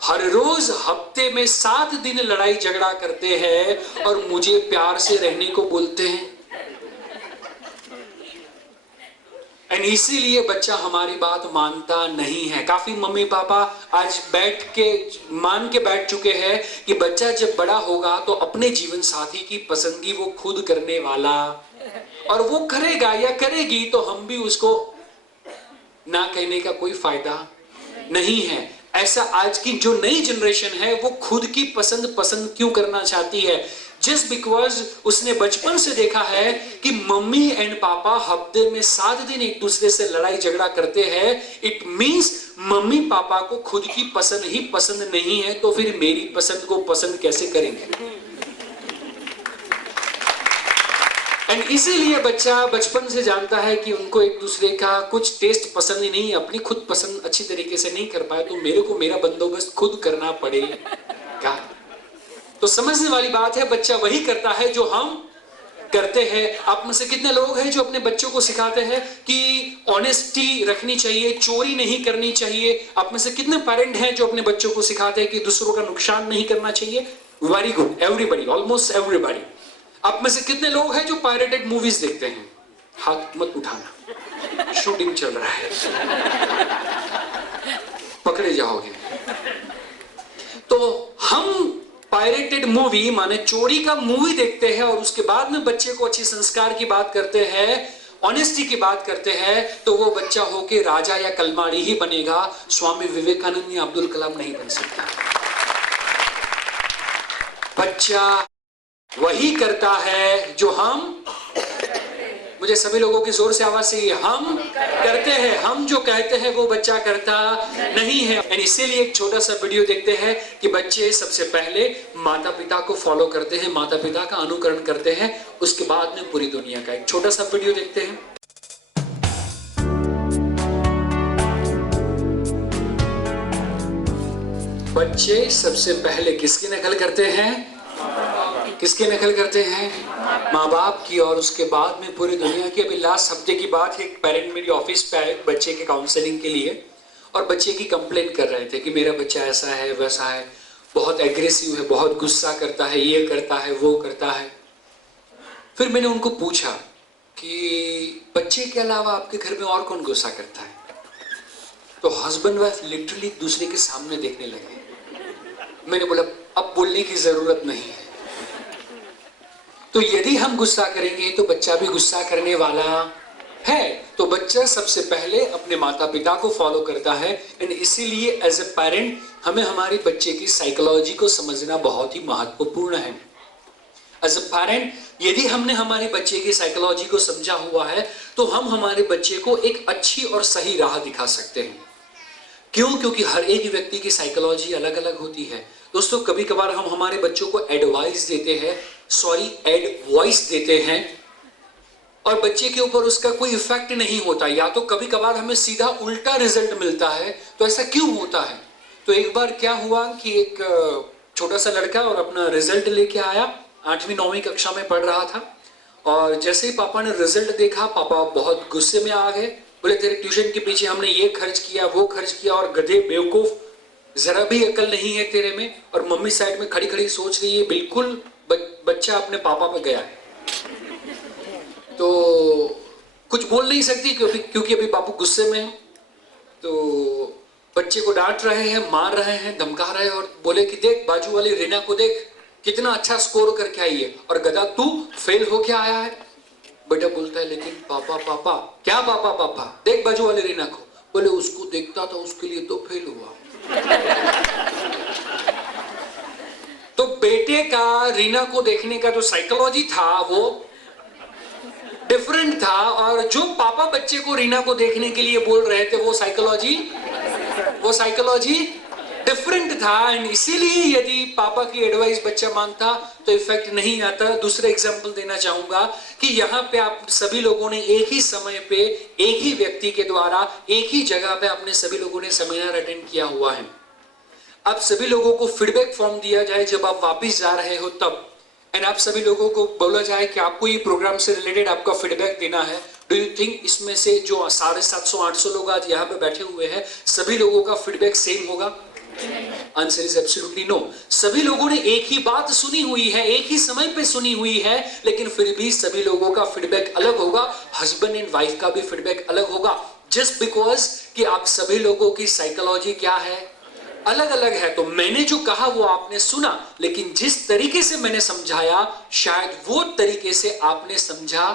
हर रोज हफ्ते में 7 दिन लड़ाई झगड़ा करते हैं और मुझे प्यार से रहने को बोलते हैं। एंड इसीलिए बच्चा हमारी बात मानता नहीं है। काफी मम्मी पापा आज मान के बैठ चुके हैं कि बच्चा जब बड़ा होगा तो अपने जीवन साथी की पसंदगी वो खुद करने वाला, और वो करेगा या करेगी तो हम भी उसको ना कहने का कोई फायदा नहीं है। ऐसा आज की जो नई जनरेशन है वो खुद की पसंद क्यों करना चाहती है? जस्ट बिकॉज उसने बचपन से देखा है कि मम्मी एंड पापा हफ्ते में 7 दिन एक दूसरे से लड़ाई झगड़ा करते हैं। इट मींस मम्मी पापा को खुद की पसंद ही पसंद नहीं है, तो फिर मेरी पसंद को पसंद कैसे करेंगे? एंड इसीलिए बच्चा बचपन से जानता है कि उनको एक दूसरे का कुछ टेस्ट पसंद ही नहीं, अपनी खुद पसंद अच्छी तरीके से नहीं कर पाए तो मेरे को मेरा बंदोबस्त खुद करना पड़ेगा। तो समझने वाली बात है, बच्चा वही करता है जो हम करते हैं। आप में से कितने लोग हैं जो अपने बच्चों को सिखाते हैं कि ऑनेस्टी रखनी चाहिए, चोरी नहीं करनी चाहिए? आप में से कितने पेरेंट हैं जो अपने बच्चों को सिखाते हैं कि दूसरों का नुकसान नहीं करना चाहिए? Very good, everybody, almost everybody. आप में से कितने लोग हैं जो पायरेटेड मूवीज देखते हैं? हाथ मत उठाना, शूटिंग चल रहा है, पकड़े जाओगे। तो हम पायरेटेड मूवी माने चोरी का मूवी देखते हैं और उसके बाद में बच्चे को अच्छी संस्कार की बात करते हैं, ऑनेस्टी की बात करते हैं, तो वो बच्चा होके राजा या कलमाड़ी ही बनेगा, स्वामी विवेकानंद या अब्दुल कलाम नहीं बन सकता। बच्चा वही करता है जो हम, मुझे सभी लोगों की जोर से आवाज चाहिए, हम करते हैं। हम जो कहते हैं वो बच्चा करता नहीं है। एंड इसीलिए एक छोटा सा वीडियो देखते हैं कि बच्चे सबसे पहले माता पिता को फॉलो करते हैं, माता पिता का अनुकरण करते हैं, उसके बाद में पूरी दुनिया का। एक छोटा सा वीडियो देखते हैं। बच्चे सबसे पहले किसकी नकल करते हैं? किसकी नकल करते हैं? माँ बाप की, और उसके बाद में पूरी दुनिया की। अभी लास्ट हफ्ते की बात है, एक पेरेंट मेरी ऑफिस पे आए बच्चे के काउंसलिंग के लिए और बच्चे की कंप्लेंट कर रहे थे कि मेरा बच्चा ऐसा है वैसा है, बहुत एग्रेसिव है, बहुत गुस्सा करता है, ये करता है वो करता है। फिर मैंने उनको पूछा कि बच्चे के अलावा आपके घर में और कौन गुस्सा करता है? तो हस्बैंड वाइफ लिटरली एक दूसरे के सामने देखने लगे। मैंने बोला अब बोलने की जरूरत नहीं है। तो यदि हम गुस्सा करेंगे तो बच्चा भी गुस्सा करने वाला है। तो बच्चा सबसे पहले अपने माता पिता को फॉलो करता है। एंड इसीलिए एज ए पेरेंट हमें हमारे बच्चे की साइकोलॉजी को समझना बहुत ही महत्वपूर्ण है। एज ए पेरेंट यदि हमने हमारे बच्चे की साइकोलॉजी को समझा हुआ है तो हम हमारे बच्चे को एक अच्छी और सही राह दिखा सकते हैं। क्यों? क्योंकि हर एक व्यक्ति की साइकोलॉजी अलग अलग होती है। दोस्तों, कभी कभार हम हमारे बच्चों को एडवाइस देते हैं, एडवाइस देते हैं और बच्चे के ऊपर उसका कोई इफेक्ट नहीं होता, या तो कभी कभार हमें सीधा उल्टा रिजल्ट मिलता है। तो ऐसा क्यों होता है? तो एक बार क्या हुआ कि एक छोटा सा लड़का और अपना रिजल्ट लेके आया, 8वीं 9वीं कक्षा में पढ़ रहा था, और जैसे ही पापा ने रिजल्ट देखा पापा बहुत गुस्से में आ गए। बोले तेरे ट्यूशन के पीछे हमने ये खर्च किया वो खर्च किया और गधे बेवकूफ, जरा भी अकल नहीं है तेरे में। और मम्मी साइड में खड़ी खड़ी सोच रही है बिल्कुल बच्चा अपने पापा पे गया है। तो कुछ बोल नहीं सकती क्योंकि अभी बापू गुस्से में है। तो बच्चे को डांट रहे हैं, मार रहे हैं, धमका रहे हैं और बोले कि देख बाजू वाली रीना को देख कितना अच्छा स्कोर करके आई है और गधा तू फेल होके आया है। बेटा बोलता है लेकिन पापा पापा क्या पापा पापा देख बाजू वाली रीना को। बोले उसको देखता था उसके लिए तो फेल हुआ। तो बेटे का रीना को देखने का जो साइकोलॉजी था वो डिफरेंट था, और जो पापा बच्चे को रीना को देखने के लिए बोल रहे थे वो साइकोलॉजी डिफरेंट था। एंड इसीलिए यदि पापा की एडवाइस बच्चा मानता तो इफेक्ट नहीं आता। दूसरा एग्जांपल देना चाहूंगा कि यहाँ पे आप सभी लोगों ने एक ही समय पे एक ही व्यक्ति के द्वारा एक ही जगह पे आपने सभी लोगों ने सेमिनार अटेंड किया हुआ है। आप सभी लोगों को फीडबैक फॉर्म दिया जाए जब आप वापिस जा रहे हो तब, एंड आप सभी लोगों को बोला जाए कि आपको ये प्रोग्राम से रिलेटेड आपका फीडबैक देना है। डू यू थिंक इसमें से जो 750-800 लोग आज यहाँ पे बैठे हुए हैं सभी लोगों का फीडबैक सेम होगा? Answer is absolutely no. सभी लोगों ने एक ही बात सुनी हुई है, एक ही समय पे सुनी हुई है, लेकिन फिर भी सभी लोगों का फीडबैक अलग होगा। हस्बैंड एंड वाइफ का भी फीडबैक अलग होगा, जस्ट बिकॉज कि आप सभी लोगों की साइकोलॉजी क्या है, अलग अलग है। तो मैंने जो कहा वो आपने सुना, लेकिन जिस तरीके से मैंने समझाया शायद वो तरीके से आपने समझा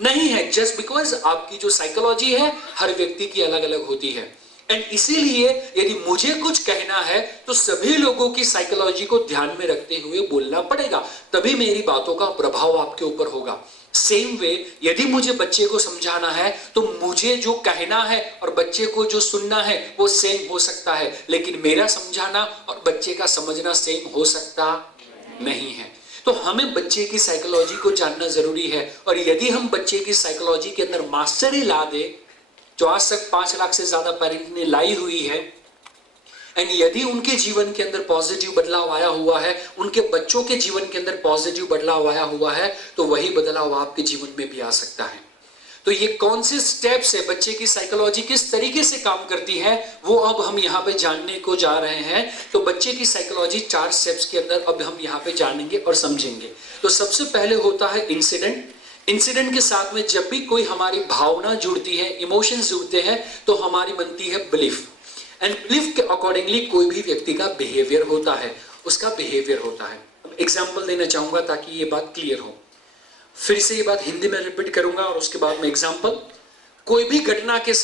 नहीं है, जस्ट बिकॉज आपकी जो साइकोलॉजी है हर व्यक्ति की अलग अलग होती है। एंड इसीलिए यदि मुझे कुछ कहना है तो सभी लोगों की साइकोलॉजी को ध्यान में रखते हुए बोलना पड़ेगा, तभी मेरी बातों का प्रभाव आपके ऊपर होगा। सेम वे यदि मुझे बच्चे को समझाना है तो मुझे जो कहना है और बच्चे को जो सुनना है वो सेम हो सकता है, लेकिन मेरा समझाना और बच्चे का समझना सेम हो सकता नहीं है। तो हमें बच्चे की साइकोलॉजी को जानना जरूरी है, और यदि हम बच्चे की साइकोलॉजी के अंदर मास्टरी ला दे, जो आज तक 5 लाख से ज्यादा पेरेंट ने लाई हुई है, एंड यदि उनके जीवन के अंदर पॉजिटिव बदलाव आया हुआ है, उनके बच्चों के जीवन के अंदर पॉजिटिव बदलाव आया हुआ है, तो वही बदलाव आपके जीवन में भी आ सकता है। तो ये कौन से स्टेप्स है, बच्चे की साइकोलॉजी किस तरीके से काम करती है, वो अब हम यहाँ पे जानने को जा रहे हैं। तो बच्चे की साइकोलॉजी 4 स्टेप्स के अंदर अब हम यहाँ पे जानेंगे और समझेंगे। तो सबसे पहले होता है इंसिडेंट। इंसिडेंट के साथ में जब भी कोई हमारी भावना जुड़ती है, इमोशंस जुड़ते हैं, तो हमारी बनती है बिलीफ। एंड बिलीफ के अकॉर्डिंगली कोई भी व्यक्ति का बिहेवियर होता है, उसका बिहेवियर होता है। एग्जाम्पल देना चाहूंगा ताकि ये बात क्लियर हो। फिर से ये बात हिंदी में रिपीट करूंगा और उसके बाद में एग्जाम्पल। कोई भी घटना के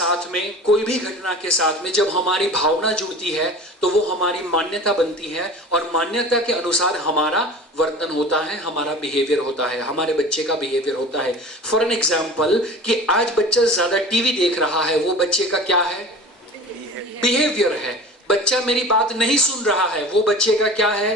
साथ में जब हमारी भावना जुड़ती है तो वो हमारी मान्यता बनती है, और मान्यता के अनुसार हमारा वर्तन होता है, हमारा बिहेवियर होता है, हमारे बच्चे का बिहेवियर होता है। फॉर एन एग्जाम्पल कि आज बच्चा ज्यादा टीवी देख रहा है, वो बच्चे का क्या है? बिहेवियर है। बच्चा मेरी बात नहीं सुन रहा है, वो बच्चे का क्या है?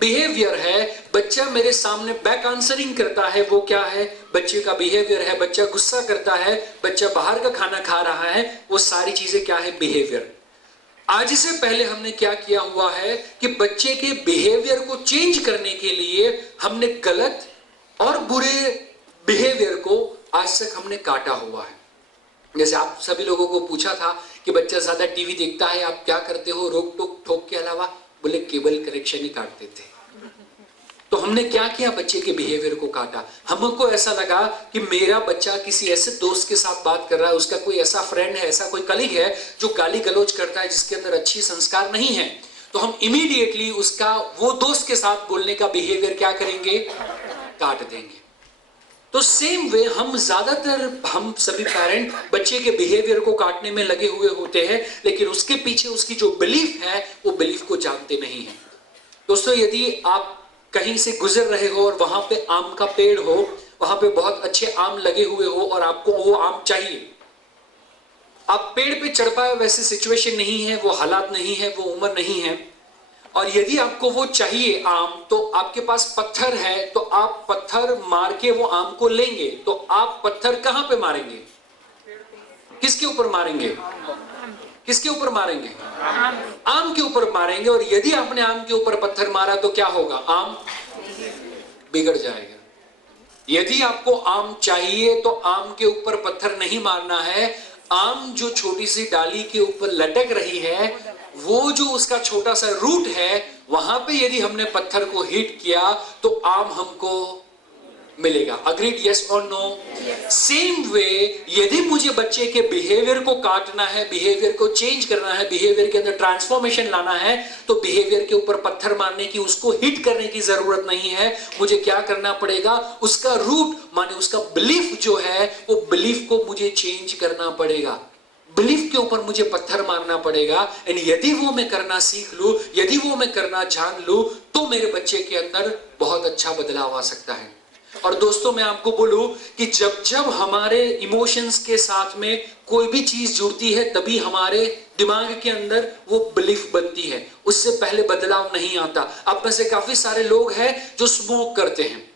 बिहेवियर है। बच्चा मेरे सामने बैक आंसरिंग करता है, वो क्या है? बच्चे का बिहेवियर है। बच्चा गुस्सा करता है, बच्चा बाहर का खाना खा रहा है, वो सारी चीजें क्या है? बिहेवियर। आज से पहले हमने क्या किया हुआ है कि बच्चे के बिहेवियर को चेंज करने के लिए हमने गलत और बुरे बिहेवियर को आज तक हमने काटा हुआ है। जैसे आप सभी लोगों को पूछा था कि बच्चा ज्यादा टीवी देखता है, आप क्या करते हो रोक टोक ठोक के अलावा? बोले केबल करेक्शन ही काटते थे। तो हमने क्या किया? बच्चे के बिहेवियर को काटा। हमको ऐसा लगा कि मेरा बच्चा किसी ऐसे दोस्त के साथ बात कर रहा है, उसका कोई ऐसा फ्रेंड है, ऐसा कोई कलीग है जो गाली गलौज करता है, जिसके अंदर अच्छी संस्कार नहीं है, तो हम इमीडिएटली उसका वो दोस्त के साथ बोलने का बिहेवियर क्या करेंगे? काट देंगे। तो सेम वे हम सभी पेरेंट बच्चे के बिहेवियर को काटने में लगे हुए होते हैं, लेकिन उसके पीछे उसकी जो बिलीफ है वो बिलीफ को जानते नहीं है। दोस्तों, यदि आप कहीं से गुजर रहे हो और वहां पे आम का पेड़ हो, वहां पे बहुत अच्छे आम लगे हुए हो और आपको वो आम चाहिए, आप पेड़ पे चढ़ पाए वैसे सिचुएशन नहीं है, वो हालात नहीं है, वो उम्र नहीं है, और यदि आपको वो चाहिए आम, तो आपके पास पत्थर है, तो आप पत्थर मार के वो आम को लेंगे। तो आप पत्थर कहां पे मारेंगे? किसके ऊपर मारेंगे? किसके ऊपर मारेंगे? आम के ऊपर मारेंगे। और यदि आपने आम के ऊपर पत्थर मारा तो क्या होगा? आम बिगड़ जाएगा। यदि आपको आम चाहिए तो आम के ऊपर पत्थर नहीं मारना है। आम जो छोटी सी डाली के ऊपर लटक रही है, वो जो उसका छोटा सा रूट है, वहां पे यदि हमने पत्थर को हिट किया तो आम हमको मिलेगा। अग्रीड? यस और नो? सेम वे यदि मुझे बच्चे के बिहेवियर को काटना है, बिहेवियर को चेंज करना है, बिहेवियर के अंदर ट्रांसफॉर्मेशन लाना है, तो बिहेवियर के ऊपर पत्थर मारने की, उसको हिट करने की जरूरत नहीं है। मुझे क्या करना पड़ेगा? उसका रूट माने उसका बिलीफ जो है, वो बिलीफ को मुझे चेंज करना पड़ेगा। बिलीफ के ऊपर मुझे पत्थर मारना पड़ेगा। एंड यदि वो मैं करना सीख लूं, यदि वो मैं करना जान लूं, तो मेरे बच्चे के अंदर बहुत अच्छा बदलाव आ सकता है। और दोस्तों, मैं आपको बोलूं कि जब जब हमारे इमोशंस के साथ में कोई भी चीज जुड़ती है, तभी हमारे दिमाग के अंदर वो बिलीफ बनती है। उससे पहले बदलाव नहीं आता। आप में से काफी सारे लोग हैं जो स्मोक करते हैं,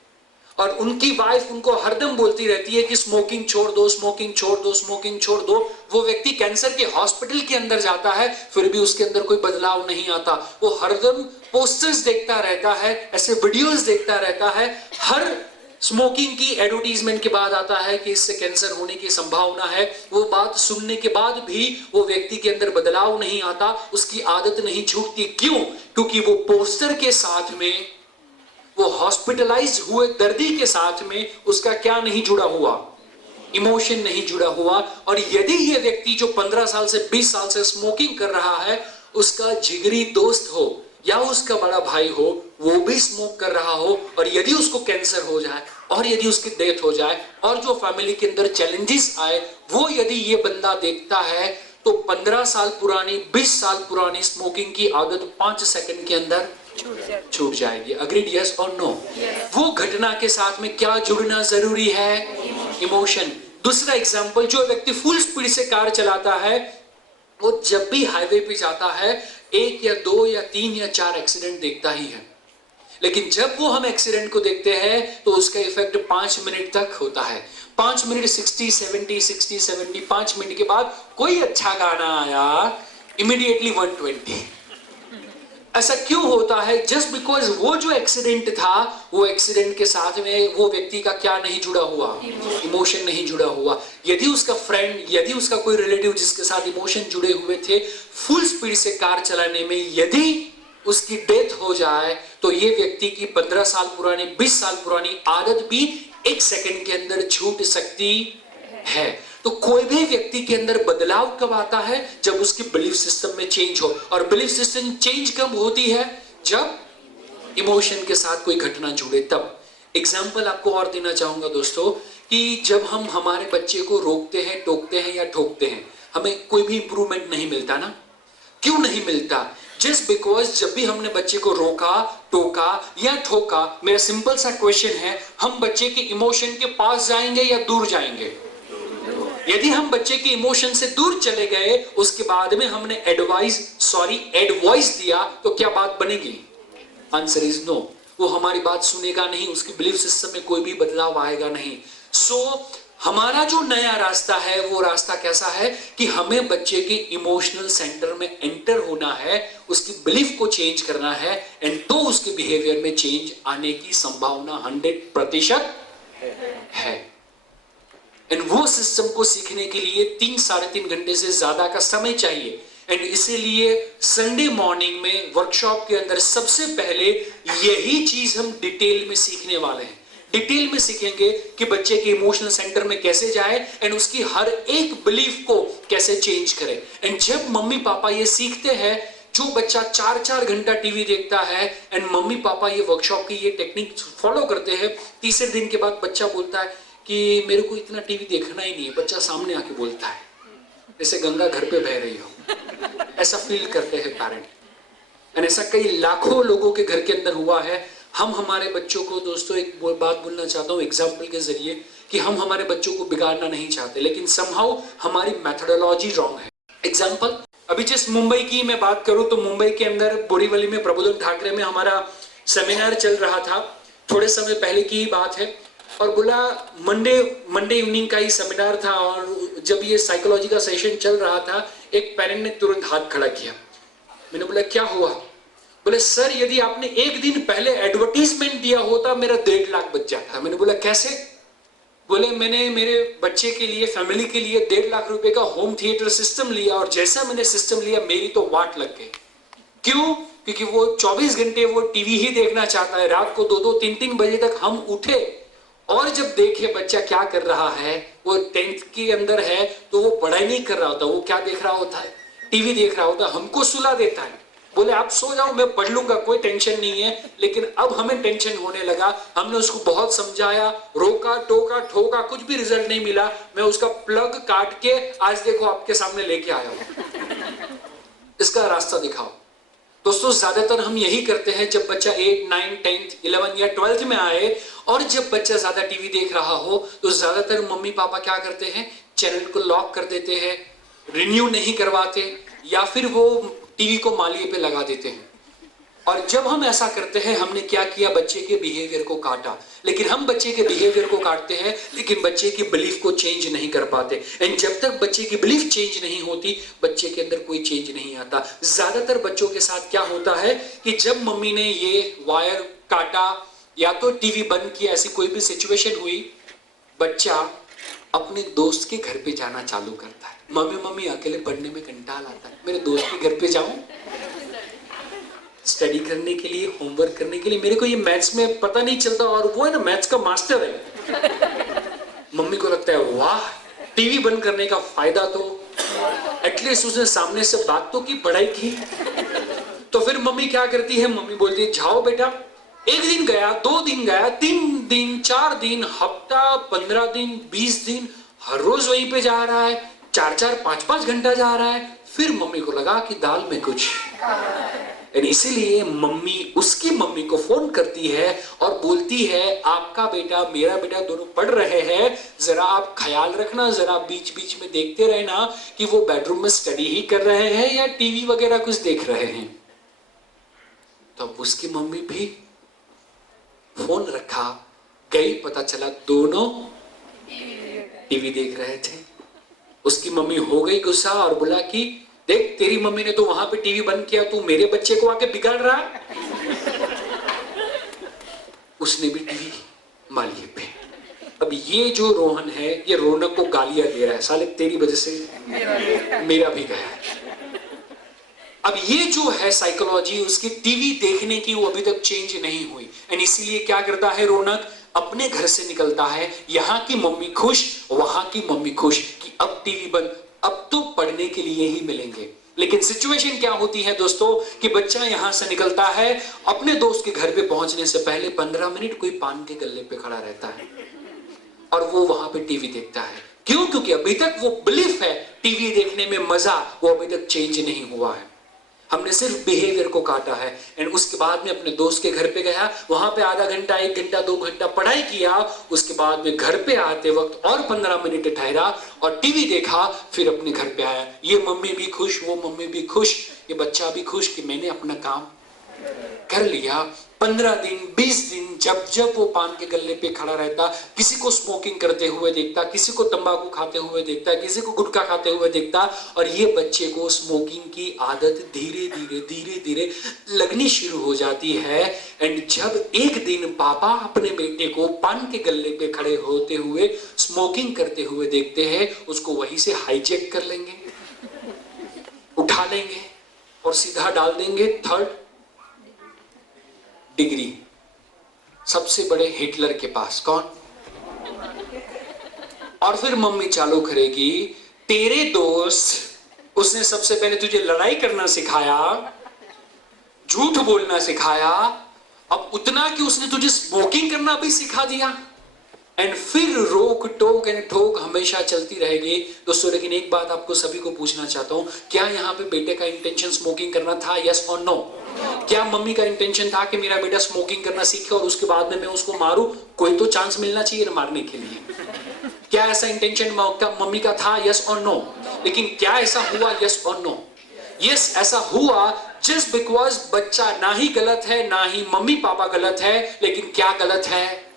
और उनकी वाइफ उनको हरदम बोलती रहती है कि स्मोकिंग छोड़ दो, स्मोकिंग छोड़ दो, स्मोकिंग छोड़ दो। वो व्यक्ति कैंसर के हॉस्पिटल के अंदर जाता है, फिर भी उसके अंदर कोई बदलाव नहीं आता। वो हरदम पोस्टर्स देखता रहता है, ऐसे वीडियोस देखता रहता है। हर स्मोकिंग की एडवर्टीजमेंट के बाद आता है कि इससे कैंसर होने की संभावना है। वो बात सुनने के बाद भी वो व्यक्ति के अंदर बदलाव नहीं आता, उसकी आदत नहीं छूटती। क्यों? क्योंकि वो पोस्टर के साथ में, वो हॉस्पिटलाइज हुए दर्दी के साथ में उसका क्या नहीं जुड़ा हुआ? इमोशन नहीं जुड़ा हुआ। और यदि ये व्यक्ति जो 15 साल से 20 साल से स्मोकिंग कर रहा है, उसका जिगरी दोस्त हो, या उसका बड़ा भाई हो वो भी स्मोक कर रहा हो, और यदि उसको कैंसर हो जाए और यदि उसकी डेथ हो जाए और जो फैमिली के अंदर चैलेंजेस आए वो यदि ये बंदा देखता है, तो 15 साल पुरानी 20 साल पुरानी स्मोकिंग की आदत 5 सेकंड के अंदर छूट जाएगी। अग्रीड, यस और नो? वो घटना के साथ में क्या जुड़ना जरूरी है? इमोशन। दूसरा एग्जाम्पल, जो व्यक्ति फुल स्पीड से कार चलाता है वो जब भी हाईवे पे जाता है 1 या 2 या 3 या 4 एक्सीडेंट देखता ही है, लेकिन जब वो हम एक्सीडेंट को देखते हैं तो उसका इफेक्ट 5 मिनट तक होता है। 5 मिनट 60-70 5 मिनट के बाद कोई अच्छा गाना आया, इमीडिएटली 120। ऐसा क्यों होता है? जस्ट बिकॉज वो जो एक्सीडेंट था, वो एक्सीडेंट के साथ में वो व्यक्ति का क्या नहीं जुड़ा हुआ? इमोशन नहीं जुड़ा हुआ। यदि उसका फ्रेंड, यदि उसका कोई रिलेटिव जिसके साथ इमोशन जुड़े हुए थे, फुल स्पीड से कार चलाने में यदि उसकी डेथ हो जाए, तो ये व्यक्ति की 15 साल पुरानी 20 साल पुरानी आदत भी 1 सेकंड के अंदर छूट सकती है। तो कोई भी व्यक्ति के अंदर बदलाव कब आता है? जब उसकी बिलीफ सिस्टम में चेंज हो। और बिलीफ सिस्टम चेंज कब होती है? जब इमोशन के साथ कोई घटना जुड़े तब। एग्जाम्पल आपको और देना चाहूंगा दोस्तों, कि जब हम हमारे बच्चे को रोकते हैं, टोकते हैं या ठोकते हैं, हमें कोई भी इंप्रूवमेंट नहीं मिलता ना। क्यों नहीं मिलता? जस्ट बिकॉज जब भी हमने बच्चे को रोका, टोका या ठोका, मेरा सिंपल सा क्वेश्चन है, हम बच्चे के इमोशन के पास जाएंगे या दूर जाएंगे? यदि हम बच्चे के इमोशन से दूर चले गए, उसके बाद में हमने एडवाइस दिया, तो क्या बात बनेगी? Answer is no. वो हमारी बात सुनेगा नहीं, उसकी बिलीफ सिस्टम में कोई भी बदलाव आएगा नहीं। सो हमारा जो नया रास्ता है वो रास्ता कैसा है कि हमें बच्चे के इमोशनल सेंटर में एंटर होना है, उसकी बिलीफ को चेंज करना है, एंड तो उसके बिहेवियर में चेंज आने की संभावना 100% है। एंड वो सिस्टम को सीखने के लिए 3-3.5 घंटे से ज्यादा का समय चाहिए। एंड इसीलिए संडे मॉर्निंग में वर्कशॉप के अंदर सबसे पहले यही चीज हम डिटेल में सीखने वाले हैं। डिटेल में सीखेंगे कि बच्चे के इमोशनल सेंटर में कैसे जाए एंड उसकी हर एक बिलीफ को कैसे चेंज करें। एंड जब मम्मी पापा ये सीखते हैं, जो बच्चा 4-4 घंटा टीवी देखता है एंड मम्मी पापा ये वर्कशॉप की ये टेक्निक फॉलो करते हैं, तीसरे दिन के बाद बच्चा बोलता है कि मेरे को इतना टीवी देखना ही नहीं है। बच्चा सामने आके बोलता है जैसे गंगा घर पे बह रही हो। ऐसा फील करते हैं पेरेंट, एंड ऐसा कई लाखों लोगों के घर के अंदर हुआ है। हम हमारे बच्चों को दोस्तों एक बात बोलना चाहता हूँ एग्जाम्पल के जरिए, कि हम हमारे बच्चों को बिगाड़ना नहीं चाहते, लेकिन समहाउ हमारी मेथोडोलॉजी रॉन्ग है। एग्जाम्पल, अभी जिस मुंबई की मैं बात करूं तो मुंबई के अंदर बोरीवली में प्रबोधन ठाकरे में हमारा सेमिनार चल रहा था। थोड़े समय पहले की ही बात है, और बोला मंडे इवनिंग का ही सेमिनार था, और जब ये साइकोलॉजी का सेशन चल रहा था, एक पेरेंट ने तुरंत हाथ खड़ा किया। मैंने बोला क्या हुआ? बोले सर, यदि आपने एक दिन पहले एडवर्टीजमेंट दिया होता मेरा 1.5 लाख बच जाता। मैंने बोला कैसे? बोले मैंने मेरे बच्चे के लिए, फैमिली के लिए 1.5 लाख रुपए का होम थिएटर सिस्टम लिया, और जैसा मैंने सिस्टम लिया मेरी तो वाट लग गई। क्यों? क्योंकि वो 24 घंटे वो टीवी ही देखना चाहता है। रात को 2-2, 3-3 बजे तक हम उठे और जब देखे बच्चा क्या कर रहा है, वो 10th के अंदर है तो वो पढ़ाई नहीं कर रहा होता, वो क्या देख रहा होता है? टीवी देख रहा होता। हमको सुला देता है, बोले आप सो जाओ मैं पढ़ लूंगा, कोई टेंशन नहीं है। लेकिन अब हमें टेंशन होने लगा। हमने उसको बहुत समझाया, रोका, टोका, ठोका, कुछ भी रिजल्ट नहीं मिला। मैं उसका प्लग काट के आज देखो आपके सामने लेके आया हूं। इसका रास्ता दिखाओ। दोस्तों ज्यादातर हम यही करते हैं, जब बच्चा 8, 9, 10th, 11 या 12th में आए और जब बच्चा ज्यादा टीवी देख रहा हो, तो ज्यादातर मम्मी पापा क्या करते हैं, चैनल को लॉक कर देते हैं, रिन्यू नहीं करवाते, या फिर वो टीवी को मालिये पे लगा देते हैं। और जब हम ऐसा करते हैं, हमने क्या किया, बच्चे के बिहेवियर को काटा। लेकिन हम बच्चे के बिहेवियर को काटते हैं, लेकिन बच्चे की बिलीफ को चेंज नहीं कर पाते। एंड जब तक बच्चे की बिलीफ चेंज नहीं होती, बच्चे के अंदर कोई चेंज नहीं आता। ज्यादातर बच्चों के साथ क्या होता है कि जब मम्मी ने ये वायर काटा या तो टीवी बंद किया, ऐसी कोई भी सिचुएशन हुई, बच्चा अपने दोस्त के घर पे जाना चालू करता है। मम्मी अकेले पढ़ने में कंटाल आता है, मेरे दोस्त के घर पे जाऊं स्टडी करने के लिए, होमवर्क करने के लिए। मेरे को ये मैथ्स में पता नहीं चलता, और वो है ना मैथ्स का मास्टर है। मम्मी को लगता है वाह, टीवी बंद करने का फायदा तो एटलीस्ट उसने सामने से बात तो की, पढ़ाई की। तो फिर मम्मी क्या करती है, मम्मी बोलती है जाओ बेटा। एक दिन गया, 2 दिन गया, 3 दिन, 4 दिन, हफ्ता, 15 दिन, 20 दिन, हर रोज वहीं पे जा रहा है, 4-4, 5-5 घंटा जा रहा है। फिर मम्मी को लगा कि दाल में कुछ, इसीलिए मम्मी उसकी मम्मी को फोन करती है और बोलती है आपका बेटा मेरा बेटा दोनों पढ़ रहे हैं, जरा आप ख्याल रखना, जरा बीच बीच में देखते रहना कि वो बेडरूम में स्टडी ही कर रहे हैं या टीवी वगैरह कुछ देख रहे हैं। तब उसकी मम्मी भी फोन रखा, गई, पता चला दोनों टीवी देख रहे थे। उसकी मम्मी हो गई गुस्सा और बोला कि देख तेरी मम्मी ने तो वहां पे टीवी बंद किया, तू मेरे बच्चे को आके बिगाड़ रहा है। उसने भी टीवी मालिए पे। अब ये जो रोहन है ये रौनक को गालियां दे रहा है, साले तेरी वजह से मेरा भी गया है। अब ये जो है साइकोलॉजी उसकी टीवी देखने की, वो अभी तक चेंज नहीं हुई। एंड इसीलिए क्या करता है रौनक, अपने घर से निकलता है, यहां की मम्मी खुश, वहां की मम्मी खुश कि अब टीवी बंद, अब तो पढ़ने के लिए ही मिलेंगे। लेकिन सिचुएशन क्या होती है दोस्तों कि बच्चा यहां से निकलता है, अपने दोस्त के घर पे पहुंचने से पहले 15 मिनट कोई पान के गल्ले पे खड़ा रहता है और वो वहां पे टीवी देखता है। क्यों? क्योंकि अभी तक वो बिलीफ है टीवी देखने में मजा, वो अभी तक चेंज नहीं हुआ है। हमने सिर्फ बिहेवियर को काटा है। एंड उसके बाद में अपने दोस्त के घर पे गया, वहां पे आधा घंटा, 1 घंटा, 2 घंटा पढ़ाई किया, उसके बाद में घर पे आते वक्त और 15 मिनट ठहरा और टीवी देखा, फिर अपने घर पे आया। ये मम्मी भी खुश, वो मम्मी भी खुश, ये बच्चा भी खुश कि मैंने अपना काम कर लिया। 15 दिन, 20 दिन, जब जब वो पान के गल्ले पे खड़ा रहता, किसी को स्मोकिंग करते हुए देखता, किसी को तंबाकू खाते हुए देखता, किसी को गुटखा खाते हुए देखता, और ये बच्चे को स्मोकिंग की आदत धीरे धीरे धीरे धीरे लगनी शुरू हो जाती है। एंड जब एक दिन पापा अपने बेटे को पान के गल्ले पे खड़े होते हुए स्मोकिंग करते हुए देखते हैं, उसको वहीं से हाईजैक कर लेंगे, उठा लेंगे और सीधा डाल देंगे 3rd डिग्री सबसे बड़े हिटलर के पास। कौन? और फिर मम्मी चालू करेगी, तेरे दोस्त, उसने सबसे पहले तुझे लड़ाई करना सिखाया, झूठ बोलना सिखाया, अब उतना कि उसने तुझे स्मोकिंग करना भी सिखा दिया। एंड फिर रोक टोक एंड ठोक हमेशा चलती रहेगी दोस्तों। लेकिन एक बात आपको सभी को पूछना चाहता हूं, क्या यहाँ पे बेटे का इंटेंशन स्मोकिंग करना था? यस और नो? क्या मम्मी का इंटेंशन था कि मेरा बेटा स्मोकिंग करना सीखे और उसके बाद में मैं उसको मारूं? कोई तो चांस मिलना चाहिए ना मारने के लिए। क्या ऐसा इंटेंशन मम्मी का था? यस और नो? लेकिन क्या ऐसा हुआ? यस और नो? यस, ऐसा हुआ जस्ट बिकॉज बच्चा ना ही गलत है ना ही मम्मी पापा गलत है। लेकिन क्या गलत है?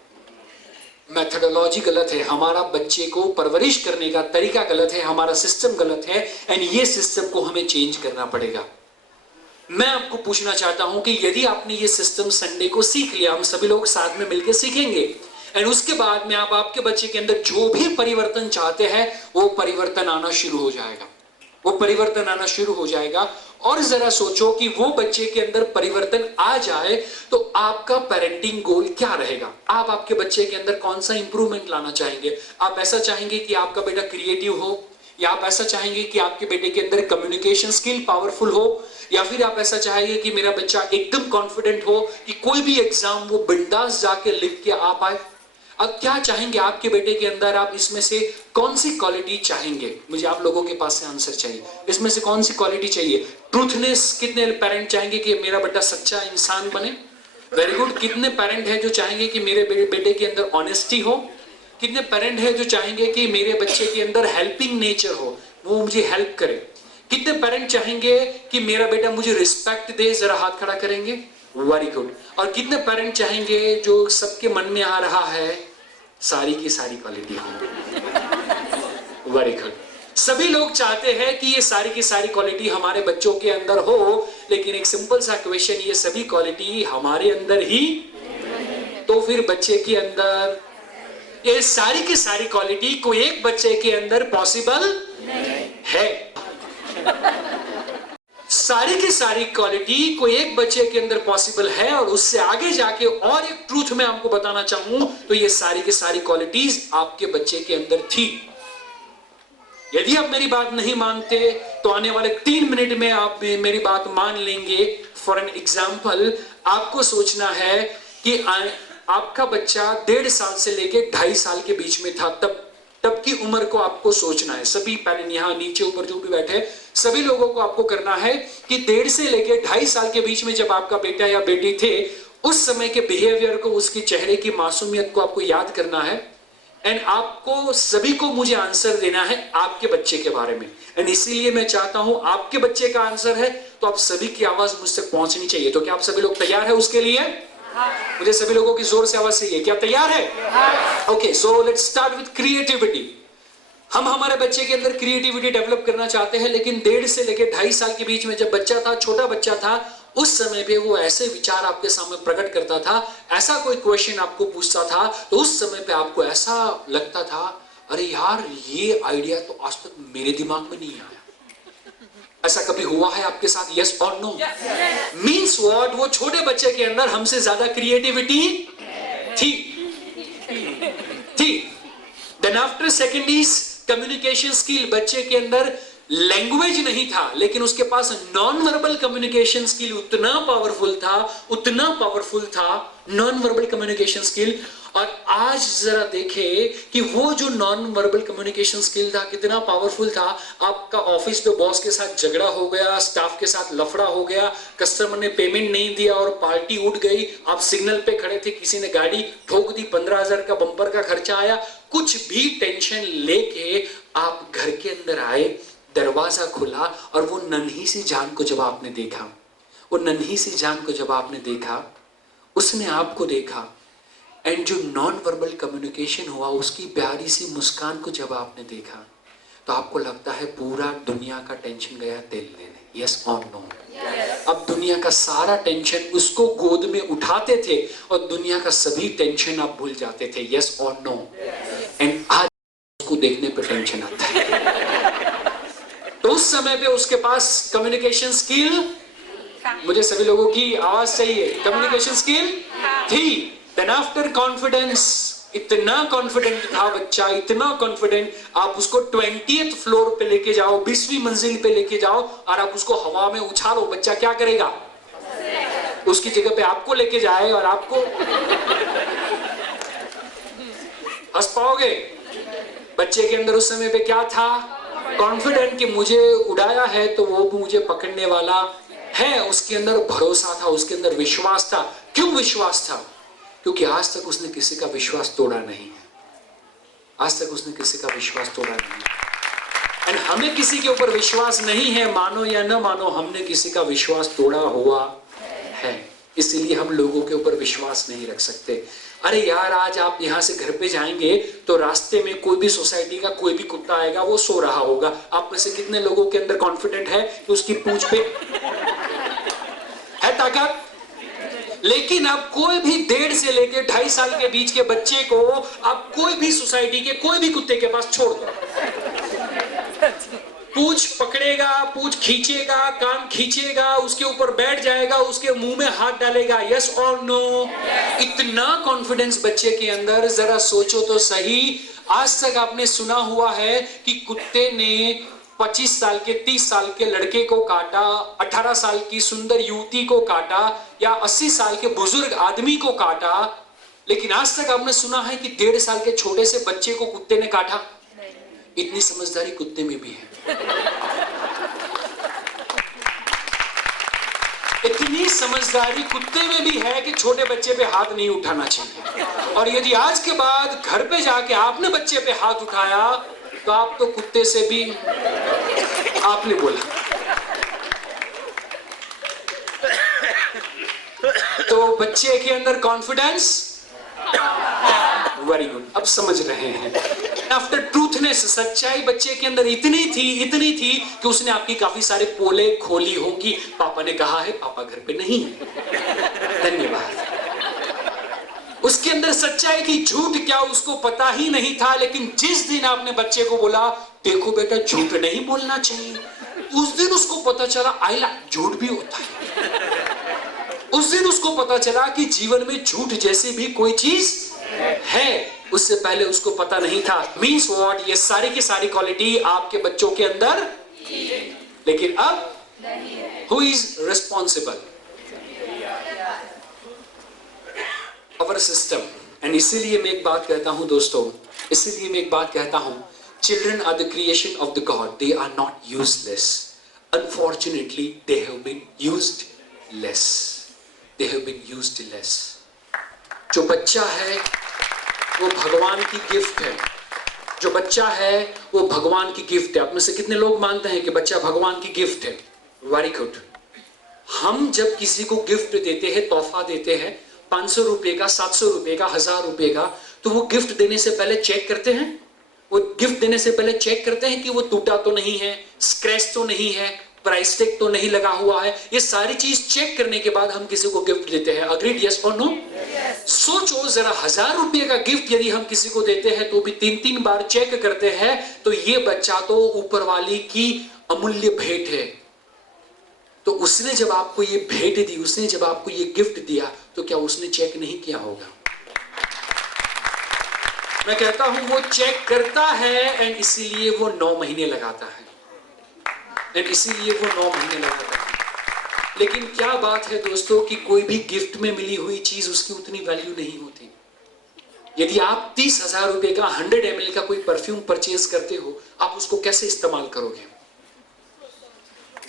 मेथोडोलॉजी गलत है। हमारा बच्चे को परवरिश करने का तरीका गलत है, हमारा सिस्टम गलत है। एंड ये सिस्टम को हमें चेंज करना पड़ेगा। मैं आपको पूछना चाहता हूं कि यदि आपने ये सिस्टम संडे को सीख लिया, हम सभी लोग साथ में मिलकर सीखेंगे, एंड उसके बाद में आप आपके बच्चे के अंदर जो भी परिवर्तन चाहते हैं वो परिवर्तन आना शुरू हो जाएगा, वो परिवर्तन आना शुरू हो जाएगा। और जरा सोचो कि वो बच्चे के अंदर परिवर्तन आ जाए तो आपका पेरेंटिंग गोल क्या रहेगा? आप आपके बच्चे के अंदर कौन सा इंप्रूवमेंट लाना चाहेंगे? आप ऐसा चाहेंगे कि आपका बेटा क्रिएटिव हो, या आप ऐसा चाहेंगे कि आपके बेटे के अंदर कम्युनिकेशन स्किल पावरफुल हो, या फिर आप ऐसा चाहेंगे कि मेरा बच्चा एकदम कॉन्फिडेंट हो कि कोई भी एग्जाम वो बिंदास जाके लिख के आ पाए? अब क्या चाहेंगे आपके बेटे के अंदर? आप इसमें से कौन सी क्वालिटी चाहेंगे? मुझे आप लोगों के पास से आंसर चाहिए। इसमें से कौन सी क्वालिटी चाहिए? ट्रूथनेस, कितने पेरेंट चाहेंगे कि मेरा बेटा सच्चा इंसान बने? Very good. कितने पेरेंट हैं जो चाहेंगे कि मेरे बेटे के अंदर ऑनेस्टी हो? कितने पेरेंट हैं जो चाहेंगे कि मेरे बच्चे के अंदर हेल्पिंग नेचर हो, वो मुझे हेल्प करे? कितने पेरेंट चाहेंगे कि मेरा बेटा मुझे रिस्पेक्ट दे? जरा हाथ खड़ा करेंगे। Very good. और कितने पेरेंट चाहेंगे जो सबके मन में आ रहा है, सारी की सारी क्वालिटी हो? Very good. सभी लोग चाहते हैं कि ये सारी की सारी क्वालिटी हमारे बच्चों के अंदर हो, लेकिन एक सिंपल सा क्वेश्चन, ये सभी क्वालिटी हमारे अंदर ही, तो फिर बच्चे के अंदर ये सारी की सारी क्वालिटी कोई एक बच्चे के अंदर पॉसिबल है? सारी की सारी क्वालिटी कोई एक बच्चे के अंदर पॉसिबल है। और उससे आगे जाके और एक ट्रूथ मैं आपको बताना चाहूं तो ये सारी की सारी क्वालिटीज आपके बच्चे के अंदर थी। यदि आप मेरी बात नहीं मानते तो आने वाले 3 मिनट में आप मेरी बात मान लेंगे। फॉर एन एग्जाम्पल, आपको सोचना है कि आपका बच्चा 1.5 साल से लेके 2.5 साल के बीच में था, तब की उम्र को आपको सोचना है। सभी पैरेंट यहाँ नीचे ऊपर जो भी बैठे सभी लोगों को आपको करना है कि 1.5 से लेके 2.5 साल के बीच में जब आपका बेटा या बेटी थे, उस समय के बिहेवियर को, उसके चेहरे की मासूमियत को आपको याद करना है। एंड आपको सभी को मुझे आंसर देना है आपके बच्चे के बारे में। एंड इसीलिए मैं चाहता हूं आपके बच्चे का आंसर है तो आप सभी की आवाज मुझ तक पहुंचनी चाहिए। तो क्या आप सभी लोग तैयार है उसके लिए? मुझे सभी लोगों की जोर से आवाज चाहिए। क्या तैयार है? Okay, so let's start with creativity. हम हमारे बच्चे के अंदर क्रिएटिविटी डेवलप करना चाहते हैं, लेकिन 1.5 से लेकर 2.5 साल के बीच में जब बच्चा था, छोटा बच्चा था, उस समय पे वो ऐसे विचार आपके सामने प्रकट करता था, ऐसा कोई क्वेश्चन आपको पूछता था तो उस समय पे आपको ऐसा लगता था, अरे यार ये आइडिया तो आज तक मेरे दिमाग में नहीं आया। ऐसा कभी हुआ है आपके साथ? यस और नो? Means what? वो छोटे बच्चे के अंदर हमसे ज्यादा क्रिएटिविटी थी। Then after second is communication skill. बच्चे के अंदर लैंग्वेज नहीं था, लेकिन उसके पास नॉन वर्बल कम्युनिकेशन स्किल उतना पावरफुल था नॉन वर्बल कम्युनिकेशन स्किल। और आज जरा देखें कि वो जो नॉन वर्बल कम्युनिकेशन स्किल था कितना पावरफुल था। आपका ऑफिस में बॉस के साथ झगड़ा हो गया, स्टाफ के साथ लफड़ा हो गया, कस्टमर ने पेमेंट नहीं दिया और पार्टी उठ गई, आप सिग्नल पे खड़े थे, किसी ने गाड़ी ठोक दी, 15,000 का बम्पर का खर्चा आया, कुछ भी टेंशन लेके आप घर के अंदर आए, दरवाजा खुला और वो नन्ही सी जान को जब आपने देखा, उसने आपको देखा, एंड जो नॉन वर्बल कम्युनिकेशन हुआ, उसकी प्यारी सी मुस्कान को जब आपने देखा तो आपको लगता है पूरा दुनिया का टेंशन गया दिल लेने। यस और नो? अब दुनिया का सारा टेंशन उसको गोद में उठाते थे और दुनिया का सभी टेंशन आप भूल जाते थे। यस और नो? एंड आज उसको देखने पे टेंशन आता है। तो उस समय पे उसके पास कम्युनिकेशन स्किल, मुझे सभी लोगों की आवाज चाहिए, कम्युनिकेशन स्किल थी। देन आफ्टर कॉन्फिडेंस, इतना कॉन्फिडेंट था बच्चा, इतना कॉन्फिडेंट, आप उसको 20th फ्लोर पे लेके जाओ, 20वीं मंजिल पे लेके जाओ और आप उसको हवा में उछालो, बच्चा क्या करेगा? उसकी जगह पे आपको लेके जाए और आपको हंस पाओगे? बच्चे के अंदर उस समय पे क्या था? कॉन्फिडेंट कि मुझे उड़ाया है तो वो मुझे पकड़ने वाला है। उसके अंदर भरोसा था, उसके अंदर विश्वास था। क्यों विश्वास था? क्योंकि आज तक उसने किसी का विश्वास तोड़ा नहीं है। एंड हमें किसी के ऊपर विश्वास नहीं है, मानो या न मानो, हमने किसी का विश्वास तोड़ा हुआ है। इसीलिए हम लोगों के ऊपर विश्वास नहीं रख सकते। अरे यार, आज आप यहाँ से घर पे जाएंगे तो रास्ते में कोई भी सोसाइटी का कोई भी कुत्ता आएगा, वो सो रहा होगा। आप में से कितने लोगों के अंदर कॉन्फिडेंट है कि उसकी पूंछ पे है ताकत? लेकिन आप कोई भी 1.5 से लेकर 2.5 साल के बीच के बच्चे को आप कोई भी सोसाइटी के कोई भी कुत्ते के पास छोड़ दो, पूंछ पकड़ेगा, पूंछ खींचेगा, कान खींचेगा, उसके ऊपर बैठ जाएगा, उसके मुंह में हाथ डालेगा। यस और नो? इतना कॉन्फिडेंस बच्चे के अंदर, जरा सोचो तो सही। आज तक आपने सुना हुआ है कि कुत्ते ने 25 साल के 30 साल के लड़के को काटा, 18 साल की सुंदर युवती को काटा, या 80 साल के बुजुर्ग आदमी को काटा, लेकिन आज तक आपने सुना है कि 1.5 साल के छोटे से बच्चे को कुत्ते ने काटा? इतनी समझदारी कुत्ते में भी है। इतनी समझदारी कुत्ते में भी है कि छोटे बच्चे पे हाथ नहीं उठाना चाहिए। और यदि आज के बाद घर पे जाके आपने बच्चे पे हाथ उठाया तो आप तो कुत्ते से भी, आपने बोला तो बच्चे के अंदर कॉन्फिडेंस, वेरी गुड, अब समझ रहे हैं। आफ्टर ट्रूथनेस, सच्चाई बच्चे के अंदर इतनी थी कि उसने आपकी काफी सारे पोले खोली होगी। पापा ने कहा है, पापा घर पे नहीं है, धन्यवाद। उसके अंदर सच्चाई थी, झूठ क्या उसको पता ही नहीं था। लेकिन जिस दिन आपने बच्चे को बोला, देखो बेटा झूठ नहीं बोलना चाहिए, उस दिन उसको पता चला आइला झूठ भी होता है। उस दिन उसको पता चला कि जीवन में झूठ जैसी भी कोई चीज है। उससे पहले उसको पता नहीं था। मीन्स व्हाट, ये सारी की सारी क्वालिटी आपके बच्चों के अंदर, लेकिन अब who is responsible? Our system. And इसीलिए मैं एक बात कहता हूं दोस्तों, इसीलिए मैं एक बात कहता हूं, children are the creation of the God. They are not useless. Unfortunately, they have been used less. They have been used less. जो बच्चा है वो भगवान की गिफ्ट है। जो बच्चा है वो भगवान की गिफ्ट है। आप में से कितने लोग मानते हैं कि बच्चा भगवान की गिफ्ट है? Very good. हम जब किसी को गिफ्ट देते हैं, तोहफा देते हैं, 500 रुपए का, 700 रुपए का, 1000 रुपए का, तो वो गिफ्ट देने से पहले चेक करते हैं। वो गिफ्ट देने से पहले चेक करते हैं कि वो टूटा तो नहीं है, स्क्रैच तो नहीं है, प्राइस टैग तो नहीं लगा हुआ है। ये सारी चीज चेक करने के बाद हम किसी को गिफ्ट देते हैं। अग्रीड? यस और नो? सोचो जरा, 1000 रुपए का गिफ्ट यदि हम किसी को देते हैं तो भी 3-3 बार चेक करते हैं, तो ये बच्चा तो ऊपर वाली की अमूल्य भेंट है। तो उसने जब आपको ये भेंट दी, उसने जब आपको ये गिफ्ट दिया, तो क्या उसने चेक नहीं किया होगा? मैं कहता हूं वो चेक करता है, एंड इसीलिए वो 9 महीने लगाता है, एंड इसीलिए वो 9 महीने लगाता है। लेकिन क्या बात है दोस्तों कि कोई भी गिफ्ट में मिली हुई चीज उसकी उतनी वैल्यू नहीं होती। यदि आप 30,000 रुपए का 100 ml का कोई परफ्यूम परचेज करते हो, आप उसको कैसे इस्तेमाल करोगे?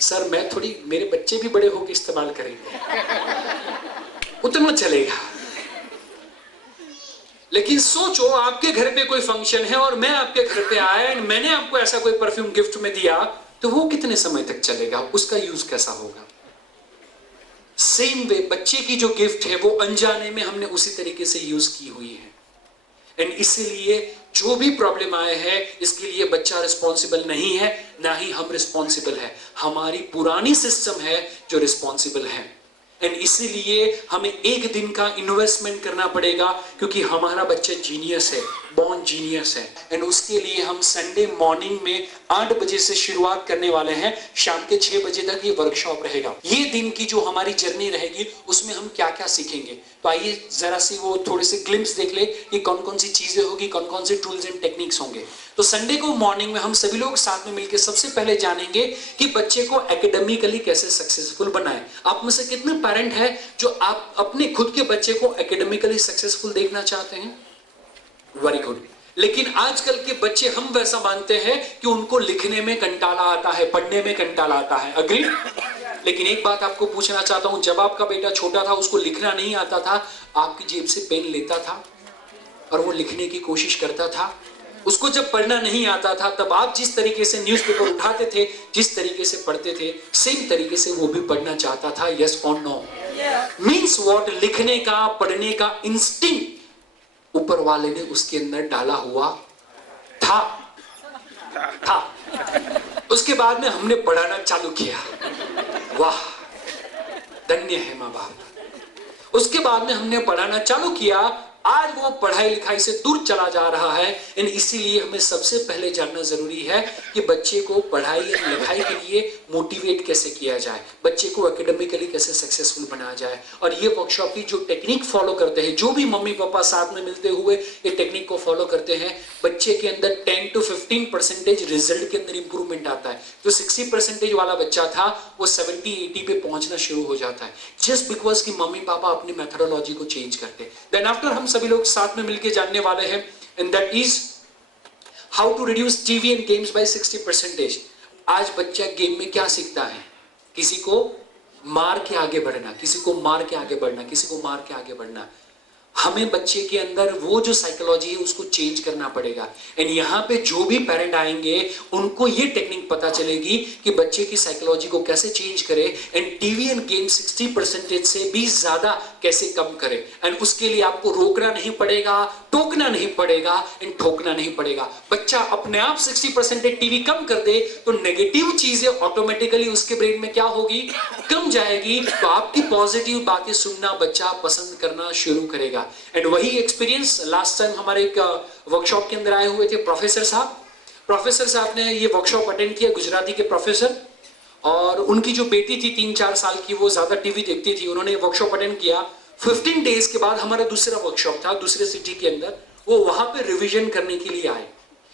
सर मैं थोड़ी, मेरे बच्चे भी बड़े होकर इस्तेमाल करेंगे, उतना चलेगा। लेकिन सोचो आपके घर पे कोई फंक्शन है और मैं आपके घर पे आया एंड मैंने आपको ऐसा कोई परफ्यूम गिफ्ट में दिया, तो वो कितने समय तक चलेगा? उसका यूज कैसा होगा? सेम वे बच्चे की जो गिफ्ट है वो अनजाने में हमने उसी तरीके से यूज की हुई है, एंड इसीलिए जो भी प्रॉब्लम आए है इसके लिए बच्चा रिस्पॉन्सिबल नहीं है, ना ही हम रिस्पॉन्सिबल है। हमारी पुरानी सिस्टम है जो रिस्पॉन्सिबल है, एंड इसीलिए हमें एक दिन का इन्वेस्टमेंट करना पड़ेगा, क्योंकि हमारा बच्चा जीनियस है, बॉर्न जीनियस है। एंड उसके लिए हम संडे मॉर्निंग में 8 बजे से शुरुआत करने वाले हैं, शाम के 6 बजे तक ये वर्कशॉप रहेगा। ये दिन की जो हमारी जर्नी रहेगी उसमें हम क्या क्या सीखेंगे, तो आइए जरा सी वो थोड़े से ग्लिम्स देख ले कि कौन कौन सी चीजें होगी, कौन कौन से टूल्स एंड टेक्निक्स होंगे। तो संडे को मॉर्निंग में हम सभी लोग साथ में मिलकर सबसे पहले जानेंगे कि बच्चे को एकेडमिकली कैसे सक्सेसफुल बनाएं। आप में से कितने पेरेंट हैं जो आप अपने खुद के बच्चे को एकेडमिकली सक्सेसफुल देखना चाहते हैं? Very good. लेकिन आजकल के बच्चे हम वैसा मानते हैं कि उनको लिखने में कंटाला आता है, पढ़ने में कंटाला आता है। अग्री? लेकिन एक बात आपको पूछना चाहता हूं, जब आपका बेटा छोटा था, उसको लिखना नहीं आता था, आपकी जेब से पेन लेता था और वो लिखने की कोशिश करता था? उसको जब पढ़ना नहीं आता था, तब आप जिस तरीके से न्यूज़पेपर उठाते थे, जिस तरीके से पढ़ते थे, सेम तरीके से वो भी पढ़ना चाहता था। यस और नो? Means what? लिखने का, पढ़ने का इंस्टिंक्ट ऊपर वाले ने उसके अंदर डाला हुआ था। उसके बाद में हमने पढ़ाना चालू किया। वाह, धन्य है माँ बाप। उसके बाद में हमने पढ़ाना चालू किया, आज वो पढ़ाई लिखाई से दूर चला जा रहा है। एंड इसीलिए हमें सबसे पहले जानना जरूरी है कि बच्चे को पढ़ाई लिखाई के लिए मोटिवेट कैसे किया जाए, बच्चे को एकेडमिकली कैसे सक्सेसफुल बनाया जाए। और ये वर्कशॉप की जो टेक्निक फॉलो करते हैं, जो भी मम्मी पापा साथ में मिलते हुए ये टेक्निक को फॉलो करते हैं, बच्चे के अंदर 10 to 15% रिजल्ट के अंदर इंप्रूवमेंट आता है। जो 60% वाला बच्चा था वो 70-80 पे पहुंचना शुरू हो जाता है, जस्ट बिकॉज कि मम्मी पापा अपनी मेथोडोलॉजी को चेंज करते हैं। देन आफ्टर हम सभी लोग साथ में मिलकर जानने वाले हैं, and that is how to reduce TV and games by 60%। आज बच्चा गेम में क्या सीखता है? किसी को मार के आगे बढ़ना, किसी को मार के आगे बढ़ना, किसी को मार के आगे बढ़ना। हमें बच्चे के अंदर वो जो साइकोलॉजी है उसको चेंज करना पड़ेगा। एंड यहाँ पे जो भी पेरेंट आएंगे उनको ये टेक्निक पता चलेगी कि बच्चे की साइकोलॉजी को कैसे चेंज करे, एंड टीवी एंड गेम 60% से भी ज्यादा कैसे कम करे। एंड उसके लिए आपको रोकना नहीं पड़ेगा, टोकना नहीं पड़ेगा, एंड ठोकना नहीं पड़ेगा। बच्चा अपने आप 60% टीवी कम कर दे तो नेगेटिव चीजें ऑटोमेटिकली उसके ब्रेन में क्या होगी? कम जाएगी। तो आपकी पॉजिटिव बातें सुनना बच्चा पसंद करना शुरू करेगा। एंड वही एक्सपीरियंस लास्ट टाइम हमारे एक वर्कशॉप के अंदर आए हुए थे प्रोफेसर साहब। प्रोफेसर साहब ने ये वर्कशॉप अटेंड किया, गुजराती के प्रोफेसर, और उनकी जो बेटी थी 3-4 साल की, वो ज्यादा टीवी देखती थी। उन्होंने वर्कशॉप अटेंड किया। 15 डेज के बाद हमारा दूसरा वर्कशॉप था दूसरे सिटी के अंदर। वो वहां पे रिवीजन करने के लिए आए।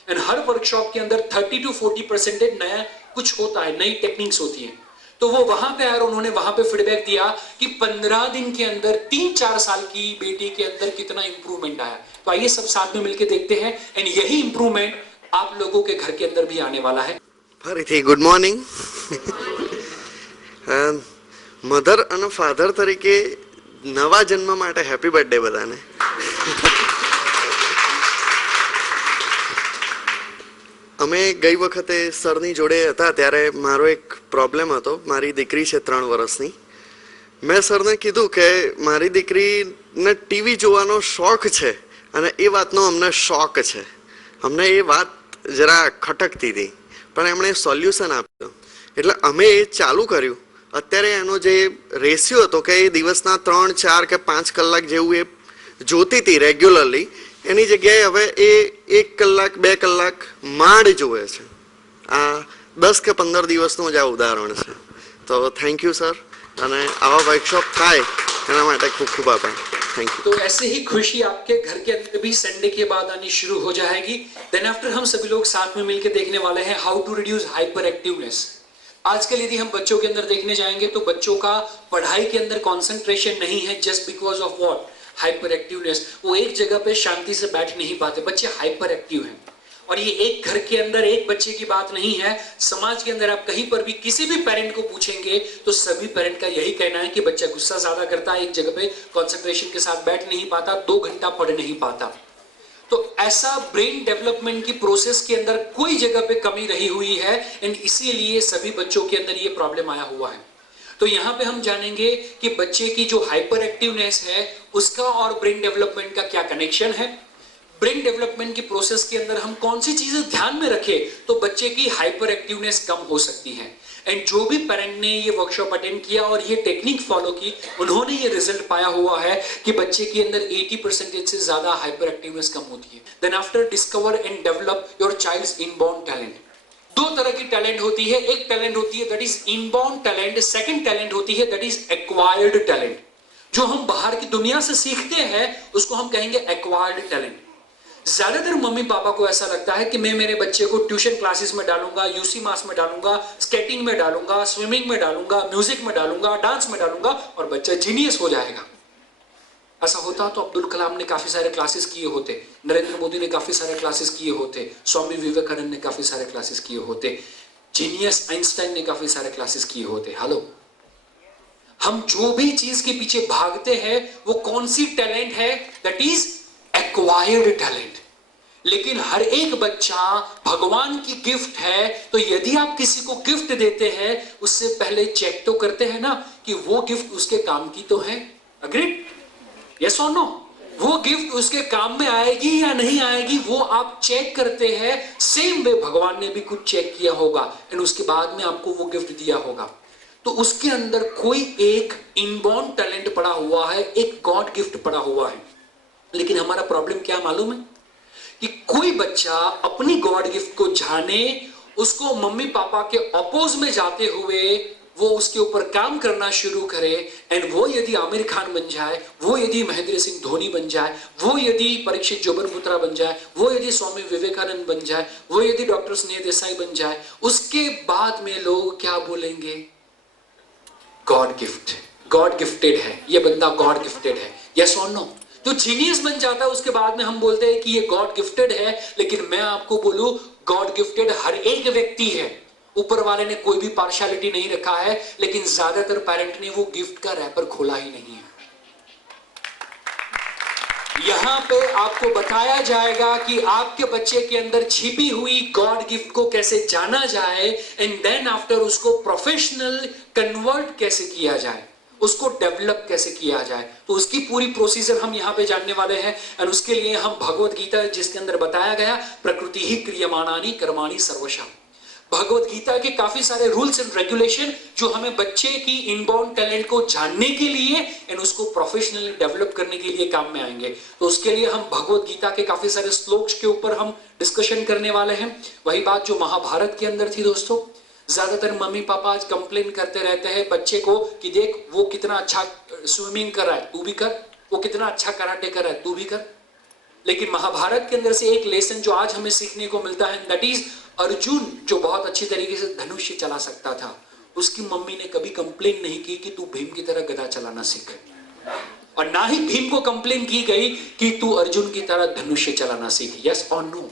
एंड हर वर्कशॉप के अंदर 30 to 40% नया कुछ होता है, नई टेक्निक्स होती है। तो वो वहां पे आए और उन्होंने वहां पे फीडबैक दिया कि 15 दिन के अंदर 3-4 साल की बेटी के अंदर कितना इंप्रूवमेंट आया। तो आइए सब साथ में मिलकर देखते हैं, एंड यही इंप्रूवमेंट आप लोगों के घर के अंदर भी आने वाला है। ફરીથી ગુડ મોર્નિંગ। મધર અને ફાધર તરીકે નવા જન્મ માટે હેપી બર્થડે બધાને। અમે ગઈ વખતે સરની જોડે હતા ત્યારે મારો એક પ્રોબ્લેમ હતો। મારી દીકરી છે 3 વર્ષની। મેં સરને કીધું કે મારી દીકરીને ટીવી જોવાનો શોખ છે અને એ વાતનો અમને શોખ છે। અમને એ વાત જરા ખટકતી હતી, પણ એમણે સોલ્યુશન આપ્યું એટલે અમે એ ચાલુ કર્યું। અત્યારે એનો જે રેશિયો હતો કે એ દિવસના 3, 4 કે 5 કલાક જેવું એ જોતી હતી રેગ્યુલરલી, એની જગ્યાએ હવે એ 1 કલાક 2 કલાક માંડ જોવે છે। આ 10 કે 15 દિવસનું જ આ ઉદાહરણ છે। તો થેન્ક યુ સર, અને આવા વર્કશોપ થાય એના માટે ખૂબ ખૂબ આભાર। Thank you. तो ऐसे ही खुशी आपके घर के अंदर भी संडे के बाद आनी शुरू हो जाएगी। देन आफ्टर हम सभी लोग साथ में मिलकर देखने वाले हैं how to reduce hyper activeness. आजकल यदि हम बच्चों के अंदर देखने जाएंगे तो बच्चों का पढ़ाई के अंदर कंसंट्रेशन नहीं है, just because of what, hyper activeness. वो एक जगह पे शांति से बैठ नहीं पाते, बच्चे हाइपर एक्टिव हैं। और ये एक घर के अंदर एक बच्चे की बात नहीं है, समाज के अंदर आप कहीं पर भी किसी भी पेरेंट को पूछेंगे तो सभी पेरेंट का यही कहना है कि बच्चा गुस्सा ज्यादा करता है, एक जगह पे कंसंट्रेशन के साथ बैठ नहीं पाता, 2 घंटा पढ़ नहीं पाता। तो ऐसा ब्रेन डेवलपमेंट की प्रोसेस के अंदर कोई जगह पे कमी रही हुई है, एंड इसीलिए सभी बच्चों के अंदर ये प्रॉब्लम आया हुआ है। तो यहां पे हम जानेंगे कि बच्चे की जो हाइपर एक्टिवनेस है उसका और ब्रेन डेवलपमेंट का क्या कनेक्शन है। ब्रेन डेवलपमेंट की प्रोसेस के अंदर हम कौन सी चीजें ध्यान में रखें तो बच्चे की हाइपर एक्टिवनेस कम हो सकती है। एंड जो भी पेरेंट ने ये वर्कशॉप अटेंड किया और ये टेक्निक फॉलो की, उन्होंने ये रिजल्ट पाया हुआ है कि बच्चे के अंदर 80% से ज्यादा हाइपर एक्टिवनेस कम होती है। Then after discover and develop your child's inborn talent. 2 तरह की टैलेंट होती है, एक टैलेंट होती है that is inborn talent, second talent होती है दैट इज एक्वायर्ड टैलेंट। जो हम बाहर की दुनिया से सीखते हैं उसको हम कहेंगे एक्वायर्ड टैलेंट। ज्यादातर मम्मी पापा को ऐसा लगता है कि मैं मेरे बच्चे को ट्यूशन क्लासेस में डालूंगा, यूसी मास में डालूंगा, स्केटिंग में डालूंगा, स्विमिंग में डालूंगा, म्यूजिक में डालूंगा, डांस में डालूंगा और बच्चा जीनियस हो जाएगा। ऐसा होता तो अब्दुल कलाम ने काफी सारे क्लासेस किए होते, नरेंद्र मोदी ने काफी सारे क्लासेस किए होते, स्वामी विवेकानंद ने काफी सारे क्लासेस किए होते, जीनियस आइंस्टाइन ने काफी सारे क्लासेस किए होते। हेलो, हम जो भी चीज के पीछे भागते हैं वो कौन सी टैलेंट है, दैट इज एक्वायर्ड टैलेंट। लेकिन हर एक बच्चा भगवान की गिफ्ट है, तो यदि आप किसी को गिफ्ट देते हैं उससे पहले चेक तो करते हैं ना कि वो गिफ्ट उसके काम की तो है। अग्रीड? यस और नो? वो गिफ्ट उसके काम में आएगी या नहीं आएगी वो आप चेक करते हैं। सेम वे भगवान ने भी कुछ चेक किया होगा एंड उसके बाद में आपको वो गिफ्ट दिया होगा। तो उसके अंदर कोई एक इनबॉर्न टैलेंट पड़ा हुआ है, एक गॉड गिफ्ट पड़ा हुआ है। लेकिन हमारा प्रॉब्लम क्या मालूम है कि कोई बच्चा अपनी गॉड गिफ्ट को जाने, उसको मम्मी पापा के अपोज में जाते हुए वो उसके ऊपर काम करना शुरू करे, एंड वो यदि आमिर खान बन जाए, वो यदि महेंद्र सिंह धोनी बन जाए, वो यदि परीक्षित जोबनपुत्रा बन जाए, वो यदि स्वामी विवेकानंद बन जाए, वो यदि डॉक्टर स्नेह देसाई बन जाए, उसके बाद में लोग क्या बोलेंगे? गॉड गिफ्ट, गॉड गिफ्टेड है, ये बंदा गॉड गिफ्टेड है। यस और नो? तो जीनियस बन जाता है, उसके बाद में हम बोलते हैं कि ये गॉड गिफ्टेड है। लेकिन मैं आपको बोलूं, गॉड गिफ्टेड हर एक व्यक्ति है। ऊपर वाले ने कोई भी पार्शियलिटी नहीं रखा है, लेकिन ज्यादातर पेरेंट ने वो गिफ्ट का रैपर खोला ही नहीं है। यहां पे आपको बताया जाएगा कि आपके बच्चे के अंदर छिपी हुई गॉड गिफ्ट को कैसे जाना जाए, एंड देन आफ्टर उसको प्रोफेशनल कन्वर्ट कैसे किया जाए, उसको डेवलप कैसे किया जाए। तो उसकी पूरी प्रोसीजर हम यहाँ पे जानने वाले हैं। और उसके लिए हम भगवत गीता, जिसके अंदर बताया गया प्रकृति ही क्रियमाणानि कर्माणि सर्वशः, भगवत गीता के काफी सारे रूल्स एंड रेगुलेशन जो हमें बच्चे की इनबॉर्न टैलेंट को जानने के लिए एंड उसको प्रोफेशनली डेवलप करने के लिए काम में आएंगे। तो उसके लिए हम भगवत गीता के काफी सारे श्लोक्स के ऊपर हम डिस्कशन करने वाले हैं। वही बात जो महाभारत के अंदर थी दोस्तों। ज्यादातर मम्मी पापा आज कंप्लेन करते रहते हैं बच्चे को कि देख वो कितना अच्छा स्विमिंग कर रहा है, तू भी कर, वो कितना अच्छा कराटे कर रहा है, तू भी कर। लेकिन महाभारत के अंदर से एक लेसन जो आज हमें सीखने को मिलता है, दैट इज अर्जुन जो बहुत अच्छी तरीके से धनुष्य चला सकता था, उसकी मम्मी ने कभी कंप्लेन नहीं की कि तू भीम की तरह गदा चलाना सीख, और ना ही भीम को कंप्लेन की गई कि तू अर्जुन की तरह धनुष्य चलाना सीख। यस और नो?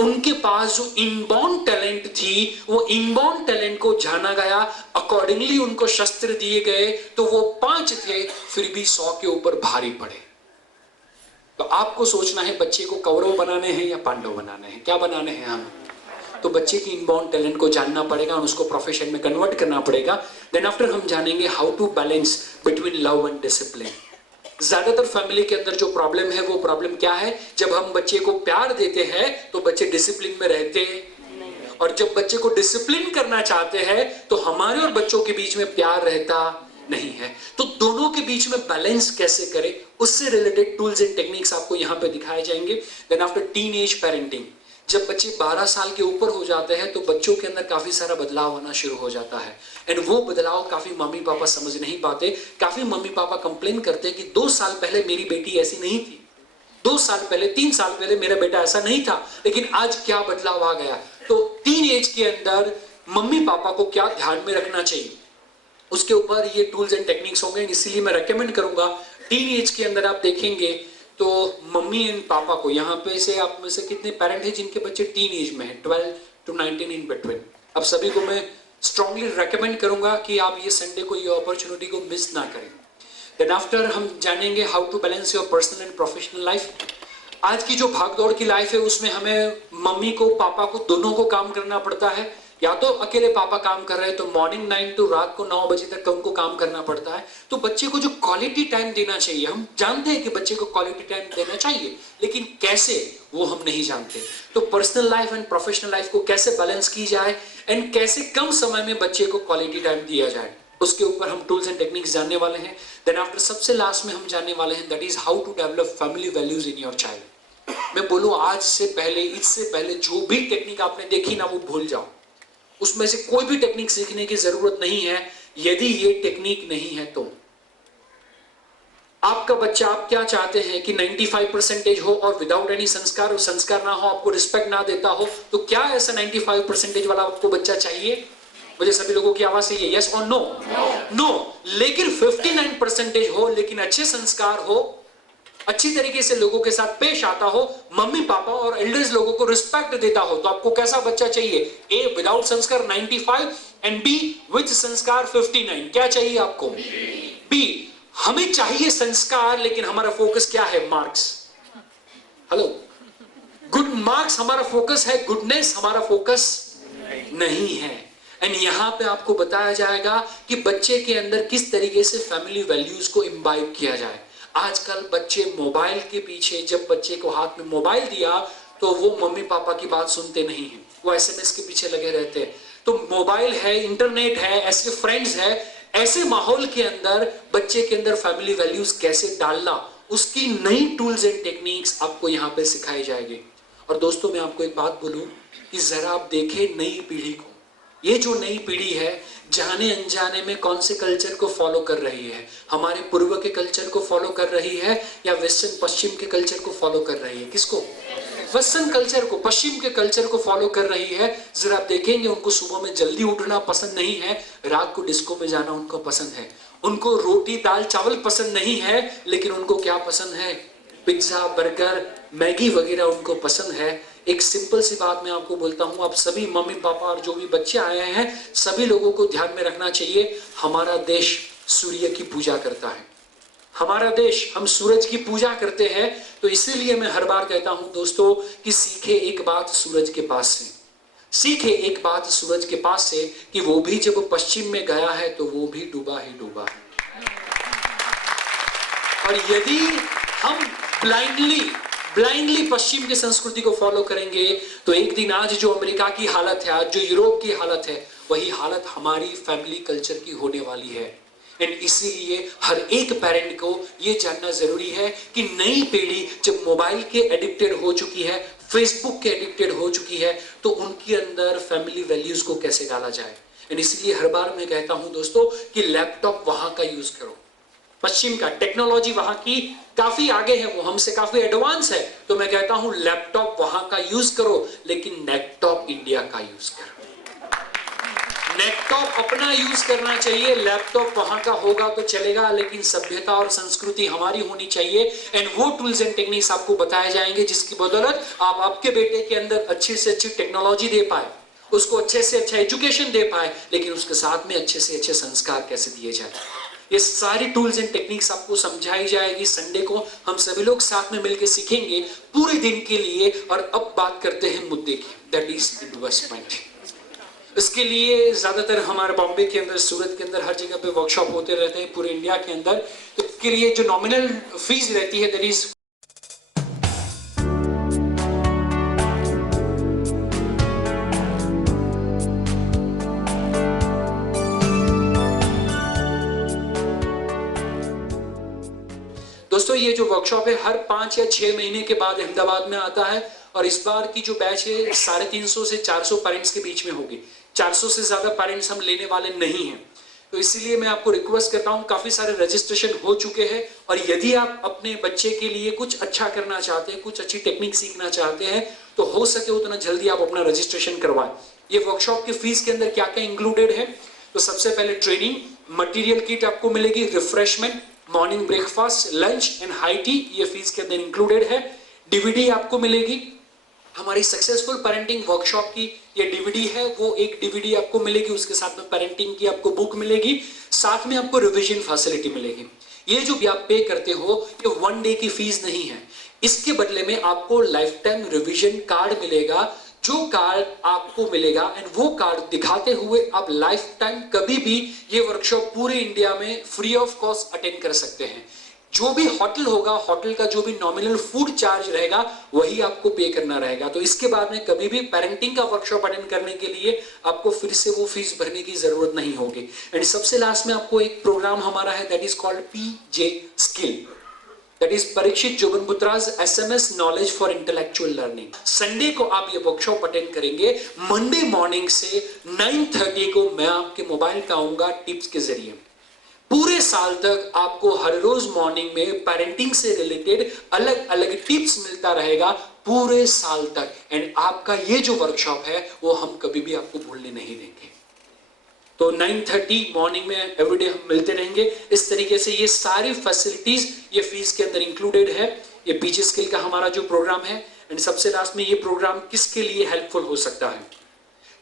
उनके पास जो इनबॉर्न टैलेंट थी, वो इनबॉर्न टैलेंट को जाना गया, अकॉर्डिंगली उनको शस्त्र दिए गए, तो वो 5 थे, फिर भी 100 के ऊपर भारी पड़े। तो आपको सोचना है बच्चे को कौरव बनाने हैं या पांडव बनाने हैं, क्या बनाने हैं हम? तो बच्चे की इनबॉर्न टैलेंट को जानना पड़ेगा और उसको प्रोफेशन में कन्वर्ट करना पड़ेगा। देन आफ्टर हम जानेंगे how to balance between love and discipline. ज्यादातर फैमिली के अंदर जो प्रॉब्लम है, वो प्रॉब्लम क्या है? जब हम बच्चे को प्यार देते हैं तो बच्चे डिसिप्लिन में रहते हैं, और जब बच्चे को डिसिप्लिन करना चाहते हैं तो हमारे और बच्चों के बीच में प्यार रहता नहीं है। तो दोनों के बीच में बैलेंस कैसे करें, उससे रिलेटेड टूल्स एंड टेक्निक्स आपको यहां पे दिखाए जाएंगे। Then after teenage parenting, जब बच्चे 12 साल के ऊपर हो जाते हैं तो बच्चों के अंदर काफी सारा बदलाव आना शुरू हो जाता है, एंड वो बदलाव काफी मम्मी पापा समझ नहीं पाते। काफी मम्मी पापा कंप्लेन करते हैं कि 2 साल पहले मेरी बेटी ऐसी नहीं थी, 2 साल पहले, 3 साल पहले मेरा बेटा ऐसा नहीं था, लेकिन आज क्या बदलाव आ गया। तो टीन एज के अंदर मम्मी पापा को क्या ध्यान में रखना चाहिए, उसके ऊपर ये टूल्स एंड टेक्निक्स होंगे। इसीलिए मैं रेकमेंड करूंगा, टीन एज के अंदर आप देखेंगे तो मम्मी एंड पापा को, यहाँ पे से आप में से कितने पेरेंट हैं जिनके बच्चे टीन एज में हैं, 12 to 19 इन बिटवीन? अब सभी को मैं स्ट्रांगली रेकमेंड करूंगा कि आप ये संडे को, ये अपॉर्चुनिटी को मिस ना करें। देन आफ्टर हम जानेंगे how to balance your personal and professional life. आज की जो भागदौड़ की लाइफ है उसमें हमें मम्मी को, पापा को, दोनों को काम करना पड़ता है। या तो अकेले पापा काम कर रहे हैं तो मॉर्निंग 9 to रात को 9 बजे तक उनको काम करना पड़ता है। तो बच्चे को जो क्वालिटी टाइम देना चाहिए, हम जानते हैं कि बच्चे को क्वालिटी टाइम देना चाहिए, लेकिन कैसे वो हम नहीं जानते। तो personal life and professional life को कैसे बैलेंस की जाए एंड कैसे कम समय में बच्चे को क्वालिटी टाइम दिया जाए, उसके ऊपर हम टूल्स एंड टेक्निक्स जानने वाले हैं। देन आफ्टर सबसे लास्ट में हम जानने वाले हैं that is how to develop family values in your child. मैं बोलूं आज से पहले, इससे पहले जो भी टेक्निक आपने देखी ना, वो भूल जाओ, उसमें से कोई भी टेक्निक सीखने की जरूरत नहीं है यदि ये टेक्निक नहीं है तो। आपका बच्चा, आप क्या चाहते हैं कि 95% हो और विदाउट एनी संस्कार, और संस्कार ना हो, आपको रिस्पेक्ट ना देता हो, तो क्या ऐसा 95% वाला आपको बच्चा चाहिए? मुझे सभी लोगों की आवाज चाहिए, यस और नो? नो। लेकिन 59% हो, लेकिन अच्छे संस्कार हो, अच्छी तरीके से लोगों के साथ पेश आता हो, मम्मी पापा और एल्डर्स लोगों को रिस्पेक्ट देता हो, तो आपको कैसा बच्चा चाहिए? ए विदाउट संस्कार 95 एंड बी विद संस्कार 59। क्या चाहिए आपको? बी। हमें चाहिए संस्कार, लेकिन हमारा फोकस क्या है? मार्क्स। हेलो, गुड मार्क्स हमारा फोकस है, गुडनेस हमारा फोकस नहीं है। एंड यहां पे आपको बताया जाएगा कि बच्चे के अंदर किस तरीके से फैमिली वैल्यूज को इम्बाइब किया जाए। आजकल बच्चे मोबाइल के पीछे, जब बच्चे को हाथ में मोबाइल दिया तो वो मम्मी पापा की बात सुनते नहीं हैं, वो एसएमएस के पीछे लगे रहते हैं। तो मोबाइल है, इंटरनेट है, ऐसे फ्रेंड्स है, ऐसे माहौल के अंदर बच्चे के अंदर फैमिली वैल्यूज कैसे डालना, उसकी नई टूल्स एंड टेक्निक्स आपको यहाँ पे सिखाई जाएगी। और दोस्तों, मैं आपको एक बात बोलूं कि जरा आप देखें नई पीढ़ी को, ये जो नई पीढ़ी है जाने अनजाने में कौन से कल्चर को फॉलो कर रही है, हमारे पूर्व के कल्चर को फॉलो कर रही है या वेस्टर्न पश्चिम के कल्चर को फॉलो कर रही है? किसको? वेस्टर्न कल्चर को, पश्चिम के कल्चर को फॉलो कर रही है। जरा आप देखेंगे उनको सुबह में जल्दी उठना पसंद नहीं है, रात को डिस्को में जाना उनको पसंद है। उनको रोटी दाल चावल पसंद नहीं है, लेकिन उनको क्या पसंद है? पिज्जा, बर्गर, मैगी वगैरह उनको पसंद है। एक सिंपल सी बात मैं आपको बोलता हूं, आप सभी मम्मी पापा और जो भी बच्चे आए हैं, सभी लोगों को ध्यान में रखना चाहिए, हमारा देश सूर्य की पूजा करता है। हमारा देश, हम सूरज की पूजा करते हैं। तो इसीलिए मैं हर बार कहता हूं दोस्तों कि सीखे एक बात सूरज के पास से, सीखे एक बात सूरज के पास से कि वो भी जब पश्चिम में गया है तो वो भी डूबा ही डूबा है। और यदि हम ब्लाइंडली पश्चिम की संस्कृति को फॉलो करेंगे तो एक दिन आज जो अमेरिका की हालत है, आज जो यूरोप की हालत है, वही हालत हमारी फैमिली कल्चर की होने वाली है। एंड इसीलिए हर एक पेरेंट को यह जानना जरूरी है कि नई पीढ़ी जब मोबाइल के एडिक्टेड हो चुकी है, फेसबुक के एडिक्टेड हो चुकी है, तो उनके अंदर फैमिली वैल्यूज को कैसे डाला जाए। एंड इसलिए हर बार मैं कहता हूं दोस्तों कि लैपटॉप वहां का यूज करो, पश्चिम का टेक्नोलॉजी वहां की काफी आगे है, वो हमसे काफी एडवांस है, तो मैं कहता हूं लैपटॉप वहां का यूज करो, लेकिन नेटटॉप इंडिया का यूज करो। नेटटॉप अपना यूज करना चाहिए, लैपटॉप वहां का होगा तो चलेगा, लेकिन सभ्यता और संस्कृति हमारी होनी चाहिए। एंड वो टूल्स एंड टेक्निक्स आपको बताए जाएंगे जिसकी बदौलत आप आपके बेटे के अंदर अच्छी से अच्छी टेक्नोलॉजी दे पाए, उसको अच्छे से अच्छा एजुकेशन दे पाए, लेकिन उसके साथ में अच्छे से अच्छे संस्कार कैसे दिए जाए, ये सारी टूल्स एंड टेक्निक्स आपको समझाई जाएगी। संडे को हम सभी लोग साथ में मिलकर सीखेंगे पूरे दिन के लिए। और अब बात करते हैं मुद्दे की, दैट इज इन्वेस्टमेंट। इसके लिए ज्यादातर हमारे बॉम्बे के अंदर, सूरत के अंदर हर जगह पे वर्कशॉप होते रहते हैं पूरे इंडिया के अंदर। तो इसके लिए जो नॉमिनल फीस रहती है दैट इज दोस्तों, ये जो वर्कशॉप है हर 5 या 6 महीने के बाद अहमदाबाद में आता है। और इस बार की जो बैच है 350 से 400 पेरेंट्स के बीच में होगी। 400 से ज्यादा पेरेंट्स हम लेने वाले नहीं हैं, तो इसीलिए मैं आपको रिक्वेस्ट करता हूं, काफी सारे रजिस्ट्रेशन हो चुके हैं। और यदि आप अपने बच्चे के लिए कुछ अच्छा करना चाहते हैं, कुछ अच्छी टेक्निक सीखना चाहते हैं, तो हो सके उतना जल्दी आप अपना रजिस्ट्रेशन करवाएं। ये वर्कशॉप की फीस के अंदर क्या क्या इंक्लूडेड है, तो सबसे पहले ट्रेनिंग मटेरियल किट आपको मिलेगी, refreshment, morning breakfast, lunch and high tea, ये फीस के अंदर इंक्लूडेड है। डीवीडी आपको मिलेगी, हमारी सक्सेसफुल पेरेंटिंग वर्कशॉप की ये डीवीडी है, वो एक डीवीडी आपको मिलेगी, उसके साथ में पेरेंटिंग की आपको बुक मिलेगी, साथ में आपको रिवीजन फैसिलिटी मिलेगी। ये जो भी आप पे करते हो ये 1 डे की फीस नहीं है, इसके बदले में आपको लाइफ टाइम रिवीजन कार्ड मिलेगा, जो कार्ड आपको मिलेगा एंड वो कार्ड दिखाते हुए आप लाइफ टाइम कभी भी ये वर्कशॉप पूरे इंडिया में फ्री ऑफ कॉस्ट अटेंड कर सकते हैं। जो भी होटल होगा, होटल का जो भी नॉमिनल फूड चार्ज रहेगा वही आपको पे करना रहेगा। तो इसके बाद में कभी भी पेरेंटिंग का वर्कशॉप अटेंड करने के लिए आपको फिर से वो फीस भरने की जरूरत नहीं होगी। एंड सबसे लास्ट में आपको एक प्रोग्राम हमारा है that is called PJ skill, that is Parikshit Joganputra's SMS knowledge for intellectual learning. Sunday को आप ये वर्कशॉप अटेंड करेंगे, मंडे मॉर्निंग से 9:30 को मैं आपके मोबाइल पे आऊंगा टिप्स के जरिए। पूरे साल तक आपको हर रोज मॉर्निंग में पेरेंटिंग से रिलेटेड अलग अलग टिप्स मिलता रहेगा पूरे साल तक। एंड आपका ये जो वर्कशॉप है वो हम कभी भी आपको भूलने नहीं देंगे। तो 9:30 मॉर्निंग में एवरीडे हम मिलते रहेंगे। इस तरीके से ये सारी फैसिलिटीज ये फीस के अंदर इंक्लूडेड है। ये पीजे स्किल का हमारा जो प्रोग्राम है। एंड सबसे लास्ट में ये प्रोग्राम किसके लिए हेल्पफुल हो सकता है,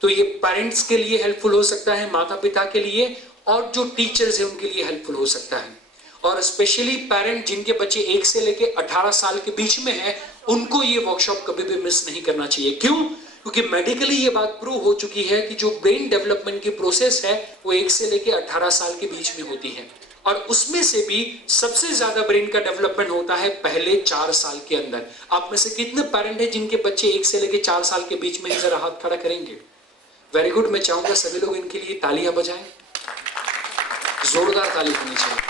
तो ये पेरेंट्स के लिए हेल्पफुल हो सकता है, माता पिता के लिए, और जो टीचर्स हैं उनके लिए हेल्पफुल हो सकता है। और स्पेशली पेरेंट जिनके बच्चे 1 से लेके 18 साल के बीच में है, उनको ये वर्कशॉप कभी भी मिस नहीं करना चाहिए। क्यों? क्योंकि मेडिकली ये बात प्रूव हो चुकी है कि जो ब्रेन डेवलपमेंट की प्रोसेस है वो 1 से लेके 18 साल के बीच में होती है। और उसमें से भी सबसे ज्यादा ब्रेन का डेवलपमेंट होता है पहले 4 साल के अंदर। आप में से कितने पेरेंट हैं जिनके बच्चे 1 से लेके 4 साल के बीच में, जरा हाथ खड़ा करेंगे। वेरी गुड, मैं चाहूंगा सभी लोग इनके लिए तालियां बजाएं, जोरदार ताली होनी चाहिए।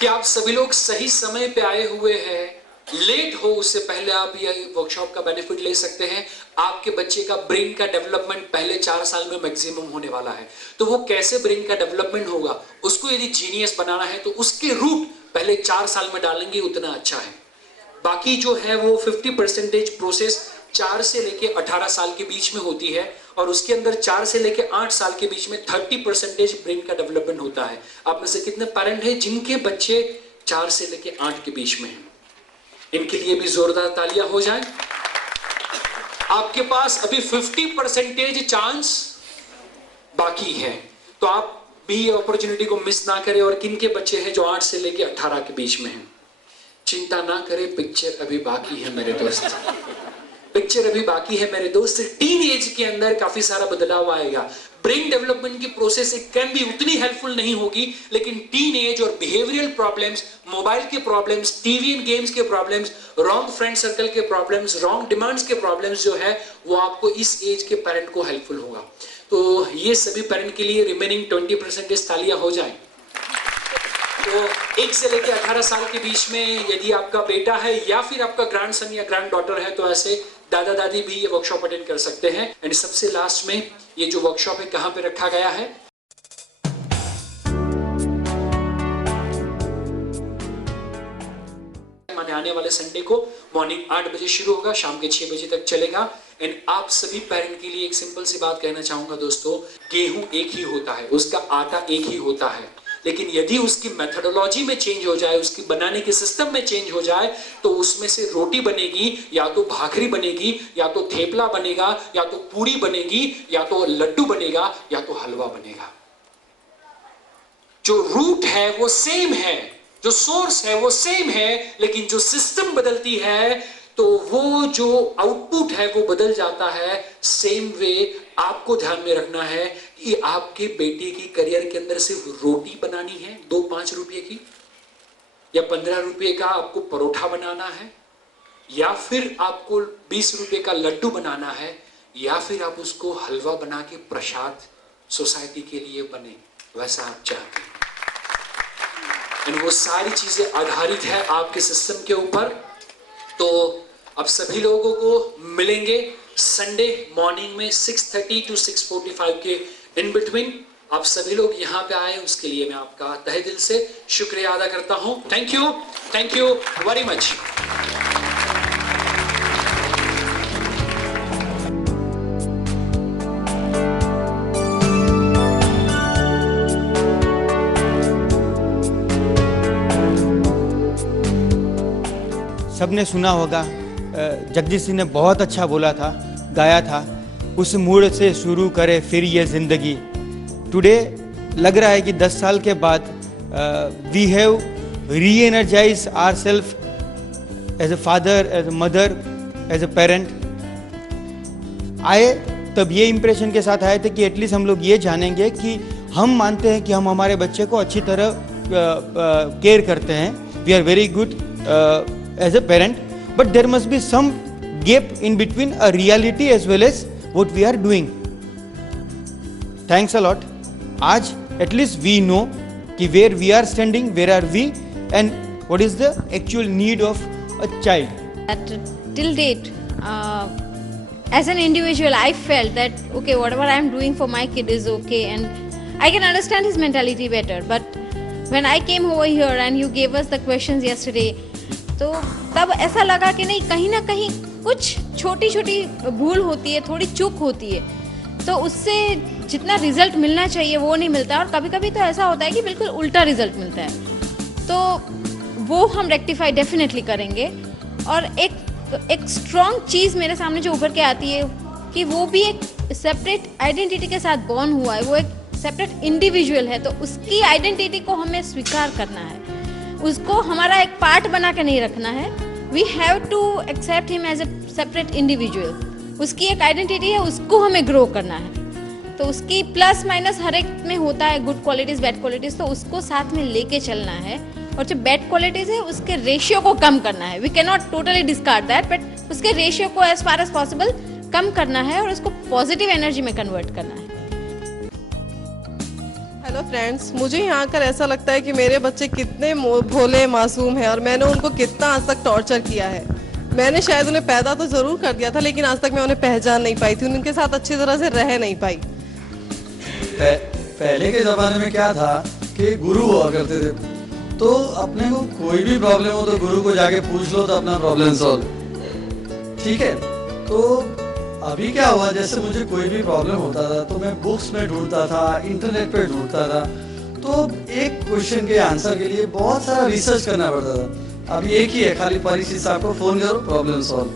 कि आप सभी लोग सही समय पे आए हुए हैं, लेट हो उससे पहले आप ये वर्कशॉप का बेनिफिट ले सकते हैं। आपके बच्चे का ब्रेन का डेवलपमेंट पहले 4 साल में मैक्सिमम होने वाला है। तो वो कैसे ब्रेन का डेवलपमेंट होगा, उसको यदि जीनियस बनाना है तो उसके रूट पहले 4 साल में डालेंगे उतना अच्छा है। बाकी जो है वो 50% प्रोसेस 4 से लेके 18 साल के बीच में होती है, और उसके अंदर 4 से लेके 8 साल के बीच में 30% ब्रेन का डेवलपमेंट होता है। आप में से कितने पेरेंट हैं जिनके बच्चे 4 से लेके 8 के बीच में हैं? इनके लिए भी जोरदार तालियां हो जाएं। आपके पास अभी 50% चांस बाकी है, तो आप भी अपॉर्चुनिटी को मिस ना करें। और किनके बच्चे हैं जो 8 से लेके 18 के बीच में हैं? चिंता ना करें, पिक्चर अभी बाकी है मेरे दोस्त, पिक्चर अभी बाकी है मेरे दोस्त। टीन एज के अंदर काफी सारा बदलाव आएगा। ब्रेन डेवलपमेंट की प्रोसेस इट कैन भी उतनी हेल्पफुल नहीं होगी, लेकिन टीन एज और बिहेवियरल प्रॉब्लम्स, मोबाइल के प्रॉब्लम्स, टीवी एंड गेम्स के प्रॉब्लम्स, रॉन्ग फ्रेंड सर्कल के प्रॉब्लम्स, रॉन्ग डिमांड्स के प्रॉब्लम्स जो है वो आपको इस एज के पेरेंट को हेल्पफुल होगा। तो ये सभी पेरेंट के लिए रिमेनिंग 20% तालियां हो जाए। तो 1 से लेकर 18 साल के बीच में यदि आपका बेटा है या फिर आपका ग्रैंडसन या ग्रैंड डॉटर है, तो ऐसे दादा दादी भी ये वर्कशॉप अटेंड कर सकते हैं। एंड सबसे लास्ट में ये जो वर्कशॉप है कहां पे रखा गया है? आने वाले संडे को मॉर्निंग 8 बजे शुरू होगा, शाम के 6 बजे तक चलेगा। एंड आप सभी पेरेंट के लिए एक सिंपल सी बात कहना चाहूंगा दोस्तों, गेहूं एक ही होता है, उसका आटा एक ही होता है, लेकिन यदि उसकी मेथोडोलॉजी में चेंज हो जाए, उसकी बनाने के सिस्टम में चेंज हो जाए, तो उसमें से रोटी बनेगी, या तो भाखरी बनेगी, या तो थेपला बनेगा, या तो पूरी बनेगी, या तो लड्डू बनेगा, या तो हलवा बनेगा। जो रूट है वो सेम है, जो सोर्स है वो सेम है, लेकिन जो सिस्टम बदलती है तो वो जो आउटपुट है वो बदल जाता है। सेम वे आपको ध्यान में रखना है कि आपके बेटे की करियर के अंदर सिर्फ रोटी बनानी है 2-5 रुपए की, या 15 रुपए का आपको परोठा बनाना है, या फिर आपको 20 रुपए का लड्डू बनाना है, या फिर आप उसको हलवा बना के प्रसाद सोसाइटी के लिए बने, वैसा आप चाहते हैं। और वो सारी चीजें आधारित है आपके सिस्टम के ऊपर। तो अब सभी लोगों को मिलेंगे संडे मॉर्निंग में 6:30 to 6:45 के इन बिटवीन। आप सभी लोग यहाँ पे आए, उसके लिए मैं आपका तहे दिल से शुक्रिया अदा करता हूँ। Thank you very much. सबने सुना होगा, जगदीश सिंह ने बहुत अच्छा बोला था, गाया था, उस मूड से शुरू करे फिर ये ज़िंदगी। टुडे लग रहा है कि 10 साल के बाद we have re energise our self as a father, as a mother, as a parent. आए तब ये इम्प्रेशन के साथ आए थे कि एटलीस्ट हम लोग ये जानेंगे कि हम मानते हैं कि हम हमारे बच्चे को अच्छी तरह केयर करते हैं, we are very good as a parent, but there must be some gap in between a reality as well as what we are doing. Thanks a lot. आज at least we know कि where we are standing, where are we, and what is the actual need of a child. At till date, as an individual, I felt that okay, whatever I am doing for my kid is okay, and I can understand his mentality better. But when I came over here and you gave us the questions yesterday, तो तब ऐसा लगा कि नहीं, कहीं ना कहीं कुछ छोटी छोटी भूल होती है, थोड़ी चूक होती है, तो उससे जितना रिजल्ट मिलना चाहिए वो नहीं मिलता, और कभी कभी तो ऐसा होता है कि बिल्कुल उल्टा रिजल्ट मिलता है। तो वो हम रेक्टिफाई डेफिनेटली करेंगे। और एक स्ट्रॉन्ग चीज़ मेरे सामने जो उभर के आती है कि वो भी एक सेपरेट आइडेंटिटी के साथ बॉर्न हुआ है, वो एक सेपरेट इंडिविजुअल है, तो उसकी आइडेंटिटी को हमें स्वीकार करना है, उसको हमारा एक पार्ट बना के नहीं रखना है। We have to accept him as a separate individual. उसकी एक आइडेंटिटी है, उसको हमें ग्रो करना है। तो उसकी प्लस माइनस हर एक में होता है, गुड क्वालिटीज़, बैड क्वालिटीज़, तो उसको साथ में लेके चलना है। और जो बैड क्वालिटीज़ है उसके रेशियो को कम करना है। We can not totally discard that, but उसके रेशियो को एज फार एज पॉसिबल कम करना है और उसको पॉजिटिव एनर्जी में कन्वर्ट करना है। हेलो फ्रेंड्स, मुझे यहाँ आकर ऐसा लगता है कि मेरे बच्चे कितने भोले मासूम हैं और मैंने उनको कितना आज तक टॉर्चर किया है। मैंने शायद उन्हें पैदा तो ज़रूर कर दिया था, लेकिन आज तक मैं उन्हें पहचान नहीं पाई थी, उनके साथ अच्छी तरह से रह नहीं पाई। पहले के ज़माने में क्या था कि गुरु हुआ करते थे, तो अपने को कोई भी प्रॉब्लम हो तो गुरु को जाके पूछ लो तो अपना प्रॉब्लम सॉल्व, ठीक है। तो अभी क्या हुआ, जैसे मुझे कोई भी प्रॉब्लम होता था तो मैं बुक्स में ढूंढता था, इंटरनेट पे ढूंढता था, तो एक क्वेश्चन के आंसर के लिए बहुत सारा रिसर्च करना पड़ता था। अभी एक ही है, खाली परीक्षित साहब को फोन करो, problem solve.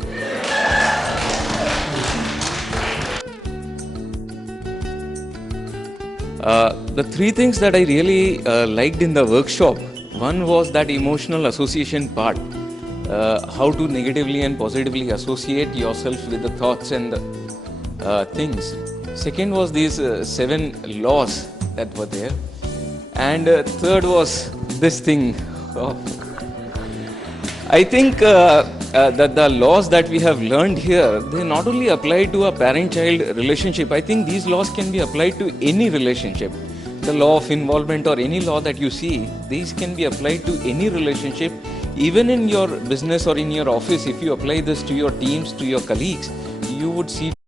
The three things that I really liked in the workshop, one was that emotional association part. How to negatively and positively associate yourself with the thoughts and the things. Second was these 7 laws that were there, and third was this thing. I think that the laws that we have learned here, they not only apply to a parent-child relationship. I think these laws can be applied to any relationship. The law of involvement or any law that you see, these can be applied to any relationship. Even in your business or in your office, if you apply this to your teams, to your colleagues, you would see